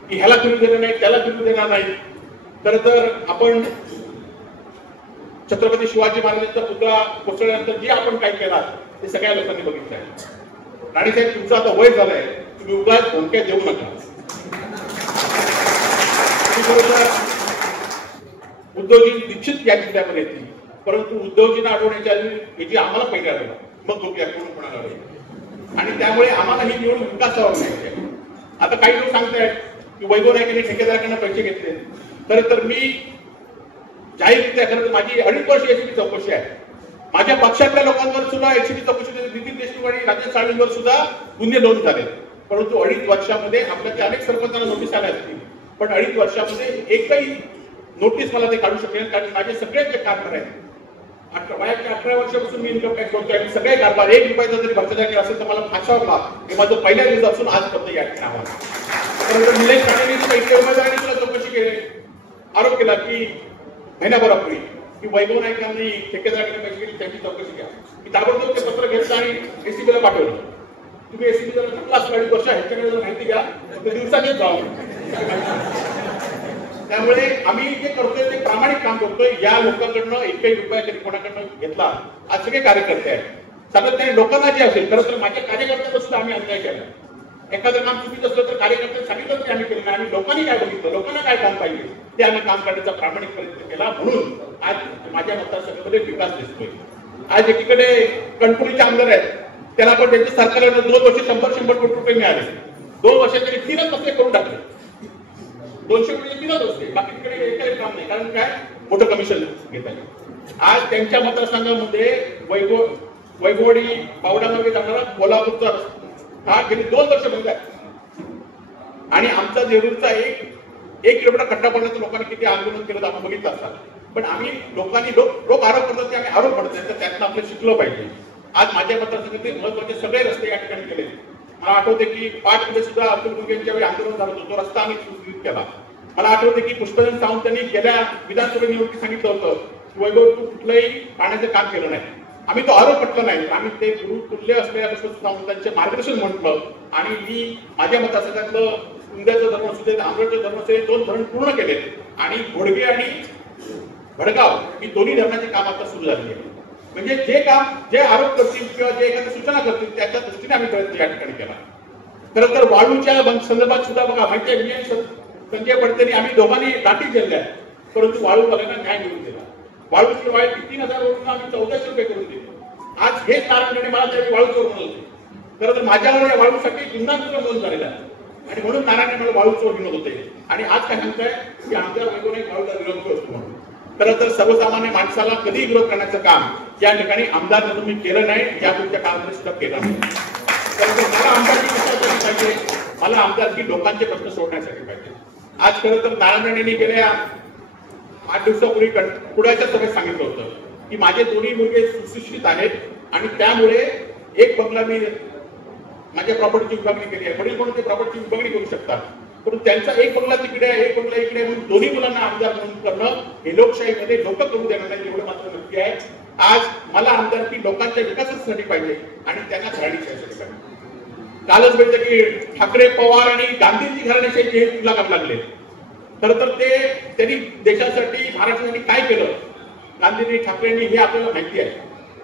की ह्याला फिरू देणार नाही, त्याला फिरू देणार नाही. खरं तर आपण छत्रपती शिवाजी महाराजांचा पुतळा कोसळल्यानंतर जे आपण काय केला ते सगळ्या लोकांनी बघितलं आहे. राणे साहेब, तुमचं आता वय झालंय, तुम्ही उगाच धमक्या देऊ नका. उद्धवजी निश्चित या जिल्ह्यामध्ये येतील, परंतु उद्धवजींना अडवण्याच्या आधी आम्हाला पहिल्या आलं, मग बघूया कोण कोणाला होईल. आणि त्यामुळे आम्हाला ही निवडणूक विकासावर नाही. आता काही लोक सांगतायत की वैभव नाईकांनी ठेकेदाराकडनं पैसे घेतले. खरं तर मी जाहीररित्या, खरं तर माझी 2.5 वर्ष एसीबी चौकशी आहे. माझ्या पक्षातल्या लोकांवर सुद्धा एसीबी चौकशी, नितीन देशमुख आणि राजेश साळवींवर सुद्धा गुन्हे नोंद झाले. परंतु 2.5 वर्षामध्ये आपल्याला अनेक सरपंचांना नोटीस आल्या असतील, पण 2.5 वर्षामध्ये एकही नोटीस मला ते काढू शकेल, कारण माझे सगळे जे कारभार आहेत, 18 वर्षापासून मी इन्कम टॅक्स करतोय आणि सगळे कारभार 1 रुपयाचा जरी भ्रष्टाचार केला असेल तर मला फासावला. हे माझं पहिल्या दिवसापासून आजपर्यंत या ठिकाणी आव्हान. परंतु निलेश राणेंनी सुद्धा इथे उमेदवारांनी सुद्धा चौकशी केली, आरोप केला की महिन्याभरापूर्वी की वैभव नाईकांनी ठेकेदाराकडे पैसे घेतले, त्यांची चौकशी घ्या. मी ताबडतोब ते पत्र घेतलं आणि एसीबीला पाठवलं. तुम्ही एसीबी जर चुकला 2.5 वर्ष ह्याच्याकडे जर माहिती घ्या तर दिवसांनीच जाऊ. त्यामुळे आम्ही जे करतोय ते प्रामाणिक काम करतोय. या लोकांकडनं 1 रुपया तरी कोणाकडनं घेतला. आज सगळे कार्यकर्ते आहेत, सातत्याने लोकांना जे असेल. खरं तर माझ्या कार्यकर्त्यांना सुद्धा आम्ही अन्याय केला. एखादं काम चुकीचं असलं तर कार्यकर्त्यांनी सांगितलं की आम्ही केलं नाही. आम्ही लोकांनी काय बघितलं, लोकांना काय काम पाहिजे ते आम्ही काम करण्याचा प्रामाणिक प्रयत्न केला. म्हणून आज माझ्या मतदारसंघामध्ये विकास दिसतोय. आज एकीकडे कणपुरीचे आमदार आहेत, त्याला पण त्यांच्या सरकारला 2 वर्ष 100 कोटी रुपये मिळाले. 2 वर्षात त्यांनी 3च रस्ते करून टाकले. 200 कोटी 3च रस्ते, बाकीकडे एकही काम नाही. कारण काय, मोठं कमिशन घेतात. आज त्यांच्या मतदारसंघामध्ये वैभववाडी बावडामार्गे जाणारा कोल्हापूरचा रस्ता हा गेली 2 वर्ष बंद आहे. आणि आमचा देरूरचा 1 किलोमीटर खड्डा पडण्याचं लोकांनी किती आंदोलन केलं आपण बघितलं असाल. पण आम्ही लोक आरोप करतात की आम्ही आरोप करतोय, तर त्यातनं आपलं शिकलं पाहिजे. आज माझ्या मतदारसंघातील महत्वाचे सगळे रस्ते या ठिकाणी केले. मला आठवते की 5 मध्ये सुद्धा अब्दुल मुलगेंच्या वेळी आंदोलन झालं होतं, तो रस्ता आम्ही सुरळीत केला. मला आठवते की पुष्पचंद सावंत यांनी गेल्या विधानसभा निवडणुकीत सांगितलं होतं की वैभव तू कुठलंही पाण्याचं काम केलं नाही. आम्ही तो आरोप म्हटलं नाही, आम्ही ते गुरुतुल्य असलेल्या पुष्पचंद सावंतांचे मार्गदर्शन म्हटलं. आणि मी माझ्या मतदारसंघातलं कुंद्याचं धरण असू दे, आंबेडचं धरण असू दे, 2 धरण पूर्ण केले. आणि घोडगे आणि भडगाव ही दोन्ही धरणाची काम आता सुरू झाली आहे. म्हणजे जे आरोप करतील किंवा जे एखाद्या सूचना करतील त्याच्या दृष्टीने आम्ही प्रयत्न या ठिकाणी केला. खरं तर वाळूच्या संदर्भात सुद्धा बघा, माहिती आहे, मी संजय पडतेनी आम्ही दोघांनी लाठी झेलल्या, परंतु वाळूवाल्यांना न्याय मिळून दिला. वाळूची वाळ 3,000 वरून आम्ही 1400 रुपये करून दिले. आज हेच नारायणगडे मला त्यावेळी वाळू चोर म्हणत होते. खरं तर माझ्यावर या वाळूसाठी गुन्हा नोंद झालेला आहे आणि म्हणून नारायण मला वाळू चोर म्हणत होते. आणि आज काय सांगताय की आमच्या वैभव नाईक वाळूला विरोध करतो म्हणून. खरं तर सर्वसामान्य माणसाला कधी विरोध करण्याचं काम या ठिकाणी आमदार म्हणून मी केलं नाही, यापूर्वीच्या काळामध्ये सुद्धा केलं नाही. तर मला आमदारकी कशासाठी पाहिजे, मला आमदारकी लोकांचे प्रश्न सोडण्यासाठी पाहिजे. आज खरं तर नारायण गेल्या 8 दिवसापूर्वी पुण्याच्या सभेत सांगितलं होतं की माझे दोन्ही मुलगे सुशिक्षित आहेत आणि त्यामुळे एक बंगला मी माझ्या प्रॉपर्टीची विभागणी केली आहे. वडील म्हणून ते प्रॉपर्टीची विभागणी करू शकतात, परंतु त्यांचा एक बंगला तिकडे आहे, एक बंगला इकडे, म्हणून दोन्ही मुलांना आमदार म्हणून करणं हे लोकशाहीमध्ये लोक करू देणार नाही एवढं मात्र नक्की आहे. आज मला आमदारकी लोकांच्या विकासासाठी पाहिजे आणि त्यांना घराणीशाहीसाठी पाहिजे. कालच बघितलं की ठाकरे, पवार आणि गांधींची घराणीशाही तुला काम लागले. खरं तर ते त्यांनी देशासाठी महाराष्ट्रासाठी काय केलं गांधींनी, ठाकरेंनी हे आपल्याला माहिती आहे.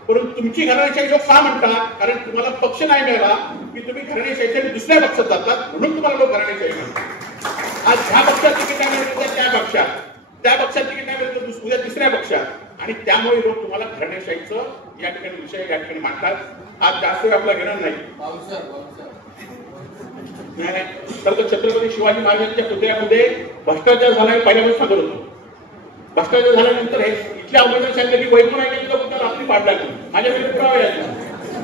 परंतु तुमची घराणीशाही लोक का म्हणतात? कारण तुम्हाला पक्ष नाही मिळाला की तुम्ही घराणीशाहीसाठी दुसऱ्या पक्षात जातात, म्हणून तुम्हाला लोक घराणीशाही म्हणतात. आज ह्या पक्षात तिकीट नाही मिळतं त्या पक्षात, त्या पक्षात तिकीट नाही मिळतं उद्या तिसऱ्या पक्षात, आणि त्यामुळे लोक तुम्हाला घराणीशाहीचं या ठिकाणी विषय या ठिकाणी मांडतात. आज जास्त वेळ आपला घेणार नाही. तर छत्रपती शिवाजी महाराजांच्या पुतळ्यामध्ये भ्रष्टाचार झाला हे पहिल्यापासून सांगत होतो. भ्रष्टाचार झाल्यानंतर हे इथल्या उमेदवार सांगितलं की वैभव नाईकांचा पुतळा रात्री पाडला नाही, माझ्याकडे पुरावा यायचा.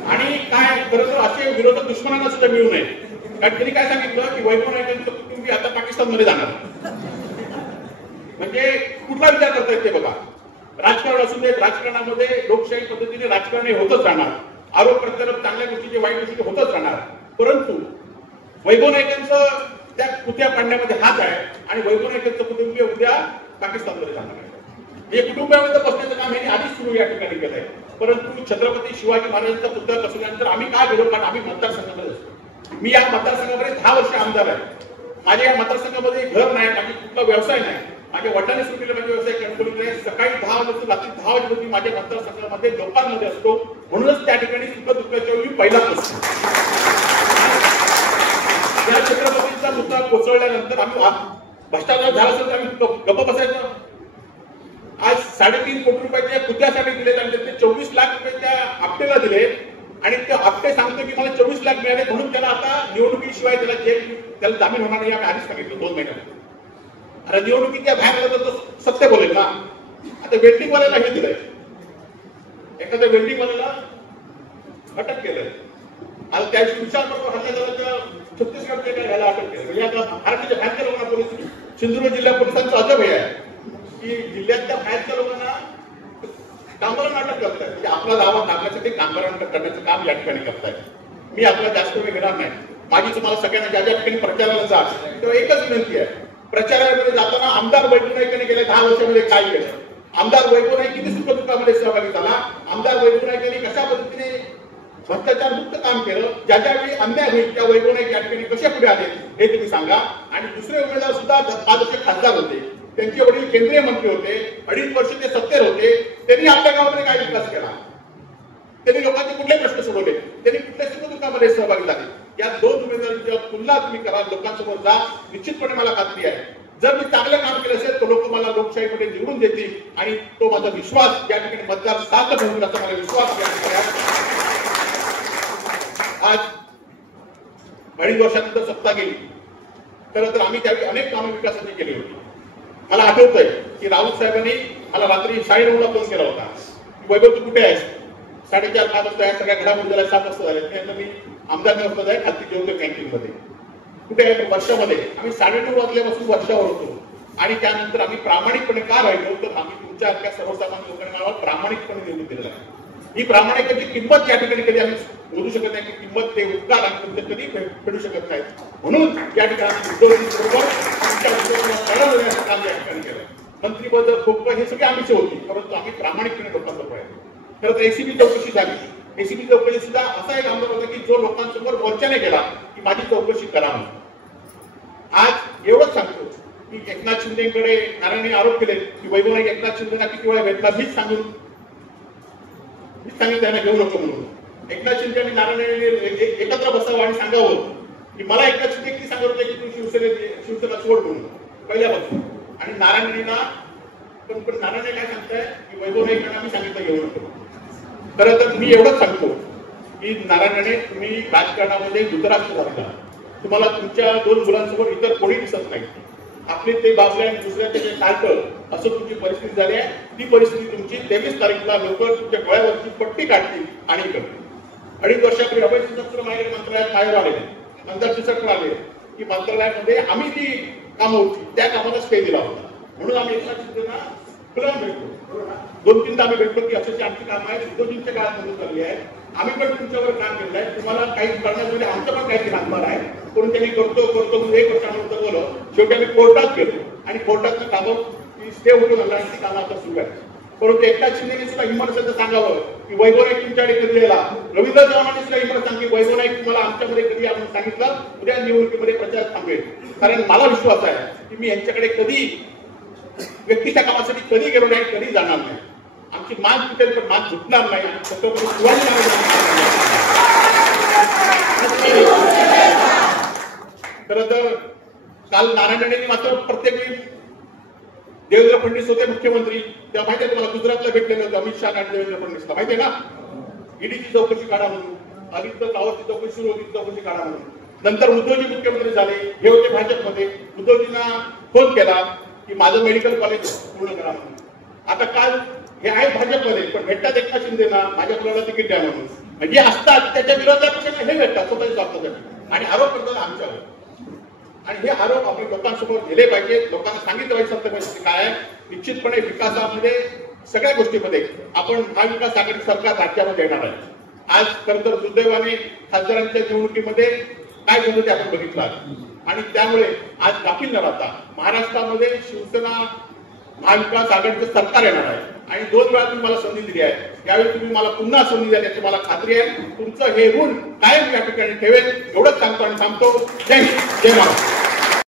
आणि काय खरं तर असे विरोधक दुश्मनांना सुद्धा मिळू नये, कारण त्यांनी काय सांगितलं की वैभव नाईकांचं कुटुंबी आता पाकिस्तानमध्ये जाणार. म्हणजे कुठला विचार करतायत ते बघा. राजकारण असू दे, राजकारणामध्ये लोकशाही पद्धतीने राजकारण हे होतच राहणार, आरोप प्रत्यारोप चांगल्या गोष्टीचे वाईट गोष्टी होतच राहणार. परंतु वैभव नाईकांचं त्या पुतळ्या पाडण्यामध्ये हात आहे आणि वैभव नाईकांचं कुटुंबीय उद्या पाकिस्तानमध्ये जाणार आहे. हे कुटुंबामध्ये बसण्याचं काम यांनी आधीच सुरू या ठिकाणी केलं आहे. परंतु छत्रपती शिवाजी महाराजांचा पुतळा बसवल्यानंतर आम्ही काय केलो? कारण आम्ही मतदारसंघामध्ये असतो. मी या मतदारसंघामध्ये 10 वर्ष आमदार आहे. माझ्या या मतदारसंघामध्ये घर नाही, माझी कुठला व्यवसाय नाही. माझ्या वडिलांनी सुरू केलेला माझा व्यवसाय कणकोलीत आहे. सकाळी 10 वाजता रात्री 10 वाजेपर्यंत मी माझ्या मतदारसंघामध्ये लोकांमध्ये असतो, म्हणूनच त्या ठिकाणी सुख दुःखाच्या वेळी पहिला असतो. या छत्रपतींचा मुद्दा कोसळल्यानंतर आम्ही भ्रष्टाचार झाला असेल तर आम्ही गप्प बसायचं. आज 3.5 कोटी रुपयाच्या पुतळ्यासाठी दिले आणि त्यातले 24 लाख रुपये त्या आपटेला दिले, आणि ते आपटे सांगतो की मला 24 लाख मिळाले म्हणून त्याला आता निवडणुकीशिवाय त्याला जामीन होणार नाही. आम्ही आधीच सांगितलं 2 महिन्यात. अरे निवडणुकीच्या बाहेर गेला तर सत्य बोलेल ना. आता वेल्डिंगवाल्याला हे दिलंय, एखाद्या वेल्डिंगवाल्याला अटक केलंय. आज त्याची विचार करतो हल्ला छत्तीसगडच्या घ्यायला अटक केलं. म्हणजे आता महाराष्ट्राच्या बाहेरच्या लोकांना पोलीस, सिंधुदुर्ग जिल्हा पोलिसांचं अजब हे आहे की जिल्ह्यातल्या बाहेरच्या लोकांना कामगारांना अटक करतायत. म्हणजे आपला दावा टाकण्यासाठी कामगारांना करण्याचं काम या ठिकाणी करतायत. मी आपला जास्त वेळ घेणार नाही. माझी तुम्हाला सगळ्यांना ज्या ज्या ठिकाणी प्रचाराला जा तेव्हा एकच विनंती आहे, प्रचारामध्ये जाताना आमदार वैभव नाईकांनी गेल्या 10 वर्षामध्ये काय केलं, आमदार वैभव नाईक किती सुखदुःखामध्ये सहभागी झाला, आमदार वैभव नाईकांनी कशा पद्धतीने भ्रष्टाचार मुक्त काम केलं, ज्या ज्यावेळी अन्याय होईल त्या वैभव नाईक या ठिकाणी कसे पुढे आले हे तुम्ही सांगा. आणि दुसरे उमेदवार सुद्धा 5 वर्ष खासदार होते, त्यांचे वडील केंद्रीय मंत्री होते, 2.5 वर्ष ते सत्तेत होते, त्यांनी आपल्या गावामध्ये काय विकास केला, त्यांनी लोकांचे कुठले प्रश्न सोडवले, त्यांनी कुठल्या सुखदुःखामध्ये सहभागी झाले. या 2 उमेदवारांच्या तुलना तुम्ही करा, लोकांसमोर जा, निश्चितपणे मला खात्री आहे जर मी चांगलं काम केलं असेल तर लोक मला लोकशाहीमध्ये निवडून देतील आणि तो माझा विश्वास या ठिकाणी मतदार सार्थ होईल असा मला विश्वास या ठिकाणी. आज 2.5 वर्षानंतर सत्ता गेली. खरं तर आम्ही त्यावेळी अनेक कामं विकासाची केली होती. मला आठवतंय की राऊत साहेबांनी मला रात्री 9:30 फोन केला होता, वैभव तू कुठे आहेस? 4:30-5 वाजता या सगळ्या घडामोडी झाल्या, 7 वाजता झाल्या. मी आमदार व्यवस्था आहे खालती जेवतो कॅन्टीनमध्ये. कुठे आहे? वर्षामध्ये. आम्ही 9:30 वाजल्यापासून वर्षावर होतो आणि त्यानंतर आम्ही प्रामाणिकपणे का राहिलो तर आम्ही तुमच्या सर्वसामान्य लोकांना प्रामाणिकपणे निवडून दिलेला आहे. ही प्रामाणिकतेची किंमत या ठिकाणी कधी आम्ही बोलू शकत नाही की किंमत ते उपकार आम्ही कधी फेडू शकत नाही. म्हणून या ठिकाणी काम या ठिकाणी केलं. मंत्रीपद खोप हे सगळे आमची होती, परंतु आम्ही प्रामाणिकपणे लोकांचा प्रयत्न. खरं तर एसीबी चौकशी झाली. एसीबी चौकशी सुद्धा असा एक आमदार होता की जो लोकांसमोर मोर्चाने केला की माझी चौकशी करावी. आज एवढंच सांगतो की एकनाथ शिंदेकडे नारायणने आरोप केले की वैभव नाईक एकनाथ शिंदेना किती वेळा भेटला, मीच सांगितलं त्यांना घेऊ नको म्हणून. एकनाथ शिंदे आणि नारायण एकत्र बसावं आणि सांगावं की मला एकनाथ शिंदे किती सांगत होते की तू शिवसेना सोड म्हणून पहिल्यापासून. आणि नारायणींना पण नारायण काय सांगताय की वैभव नाईकांना मी सांगितलं घेऊ नको. खरं तर मी एवढंच सांगतो की नारायणने तुम्ही राजकारणामध्ये धृतराष्ट्र झाला, तुम्हाला तुमच्या 2 मुलांसमोर इतर कोणी दिसत नाही. आपले ते बाबले आणि दुसऱ्याचे सारखं असं तुमची परिस्थिती झाली आहे. ती परिस्थिती तुमची 23 तारीखला लोक तुमच्या डोळ्यावरची पट्टी काढतील आणि करतील. 2.5 वर्षापूर्वी अभय सिंह माझ्याकडे मंत्रालयात बाहेर आले, नंतर चिसटून आले की मंत्रालयामध्ये आम्ही जी कामं होती, त्या कामाला स्टे दिला होता. म्हणून आम्ही एकनाथ शिंदेना खुला भेटतो. 2-3दा आम्ही भेटतो की अशी आमची कामं आहेत, उद्योजींच्या काळात मदत झाली आहे, आम्ही पण तुमच्यावर काम केलं आहे, तुम्हाला काही करण्यामध्ये आमचं पण काही हातभार आहे, म्हणून त्यांनी करतो म्हणून 1 वर्षानंतर बोललो. शेवटी आम्ही कोर्टात गेलो आणि कोर्टातलं कामं स्टे उठून आला आणि ती कामं आता सुरू आहे. परंतु एकनाथ शिंदेने सुद्धा हिंमत असं सांगावं की वैभव नाईक तुमच्याकडे कधी यायला. रवींद्र चव्हाणांनी सुद्धा हिंमत सांगितली वैभव नाईक तुम्हाला आमच्यामध्ये कधी आपण सांगितलं उद्या निवडणुकीमध्ये प्रचार थांबेल. कारण मला विश्वास आहे की मी यांच्याकडे कधी व्यक्तीच्या कामासाठी कधी गेलो नाही, कधी जाणार नाही. आमची मान तुटेल पण मान झुकणार नाही. खरं तर काल नारायण राणेंनी मात्र प्रत्येक वेळी देवेंद्र फडणवीस होते मुख्यमंत्री तेव्हा माहिती आहे तुम्हाला गुजरातला भेटलेलं होतं अमित शहा आणि देवेंद्र फडणवीसला माहिती आहे ना. ईडीची चौकशी काढा म्हणून, आदित्य टावरची चौकशी सुरू होती, चौकशी काढा म्हणून. नंतर उद्धवजी मुख्यमंत्री झाले, हे होते भाजपमध्ये. उद्धवजींना फोन केला की माझं मेडिकल कॉलेज पूर्ण करा म्हणून. आता काल हे आहे भाजपमध्ये पण भेटतात एकनाथ शिंदेना भाजपला तिकीट द्या म्हणून. म्हणजे असतात त्याच्या विरोधात हे भेटतात स्वतःच्या स्वार्थासाठी आणि आरोप करतात आमच्यावर. आणि हे आरोप आपण लोकांसमोर गेले पाहिजे, लोकांना सांगितलं पाहिजे सत्य परिस्थिती काय आहे. निश्चितपणे विकासामध्ये सगळ्या गोष्टीमध्ये आपण महाविकास आघाडी सरकार राज्यामध्ये येणार आहे. आज खरं तर दुर्दैवाने खासदारांच्या निवडणुकीमध्ये काय झालं ते आपण बघितलं आणि त्यामुळे आज गाफील न राहता महाराष्ट्रामध्ये शिवसेना महाविकास आघाडीचं सरकार येणार आहे आणि 2 वेळा तुम्ही मला संधी दिली आहे. यावेळी तुम्ही मला पुन्हा संधी द्याल याची मला खात्री आहे. तुमचं हे ऋण कायम या ठिकाणी ठेवेल एवढंच सांगतो आणि थांबतो. जय हिंद, जय महाराष्ट्र.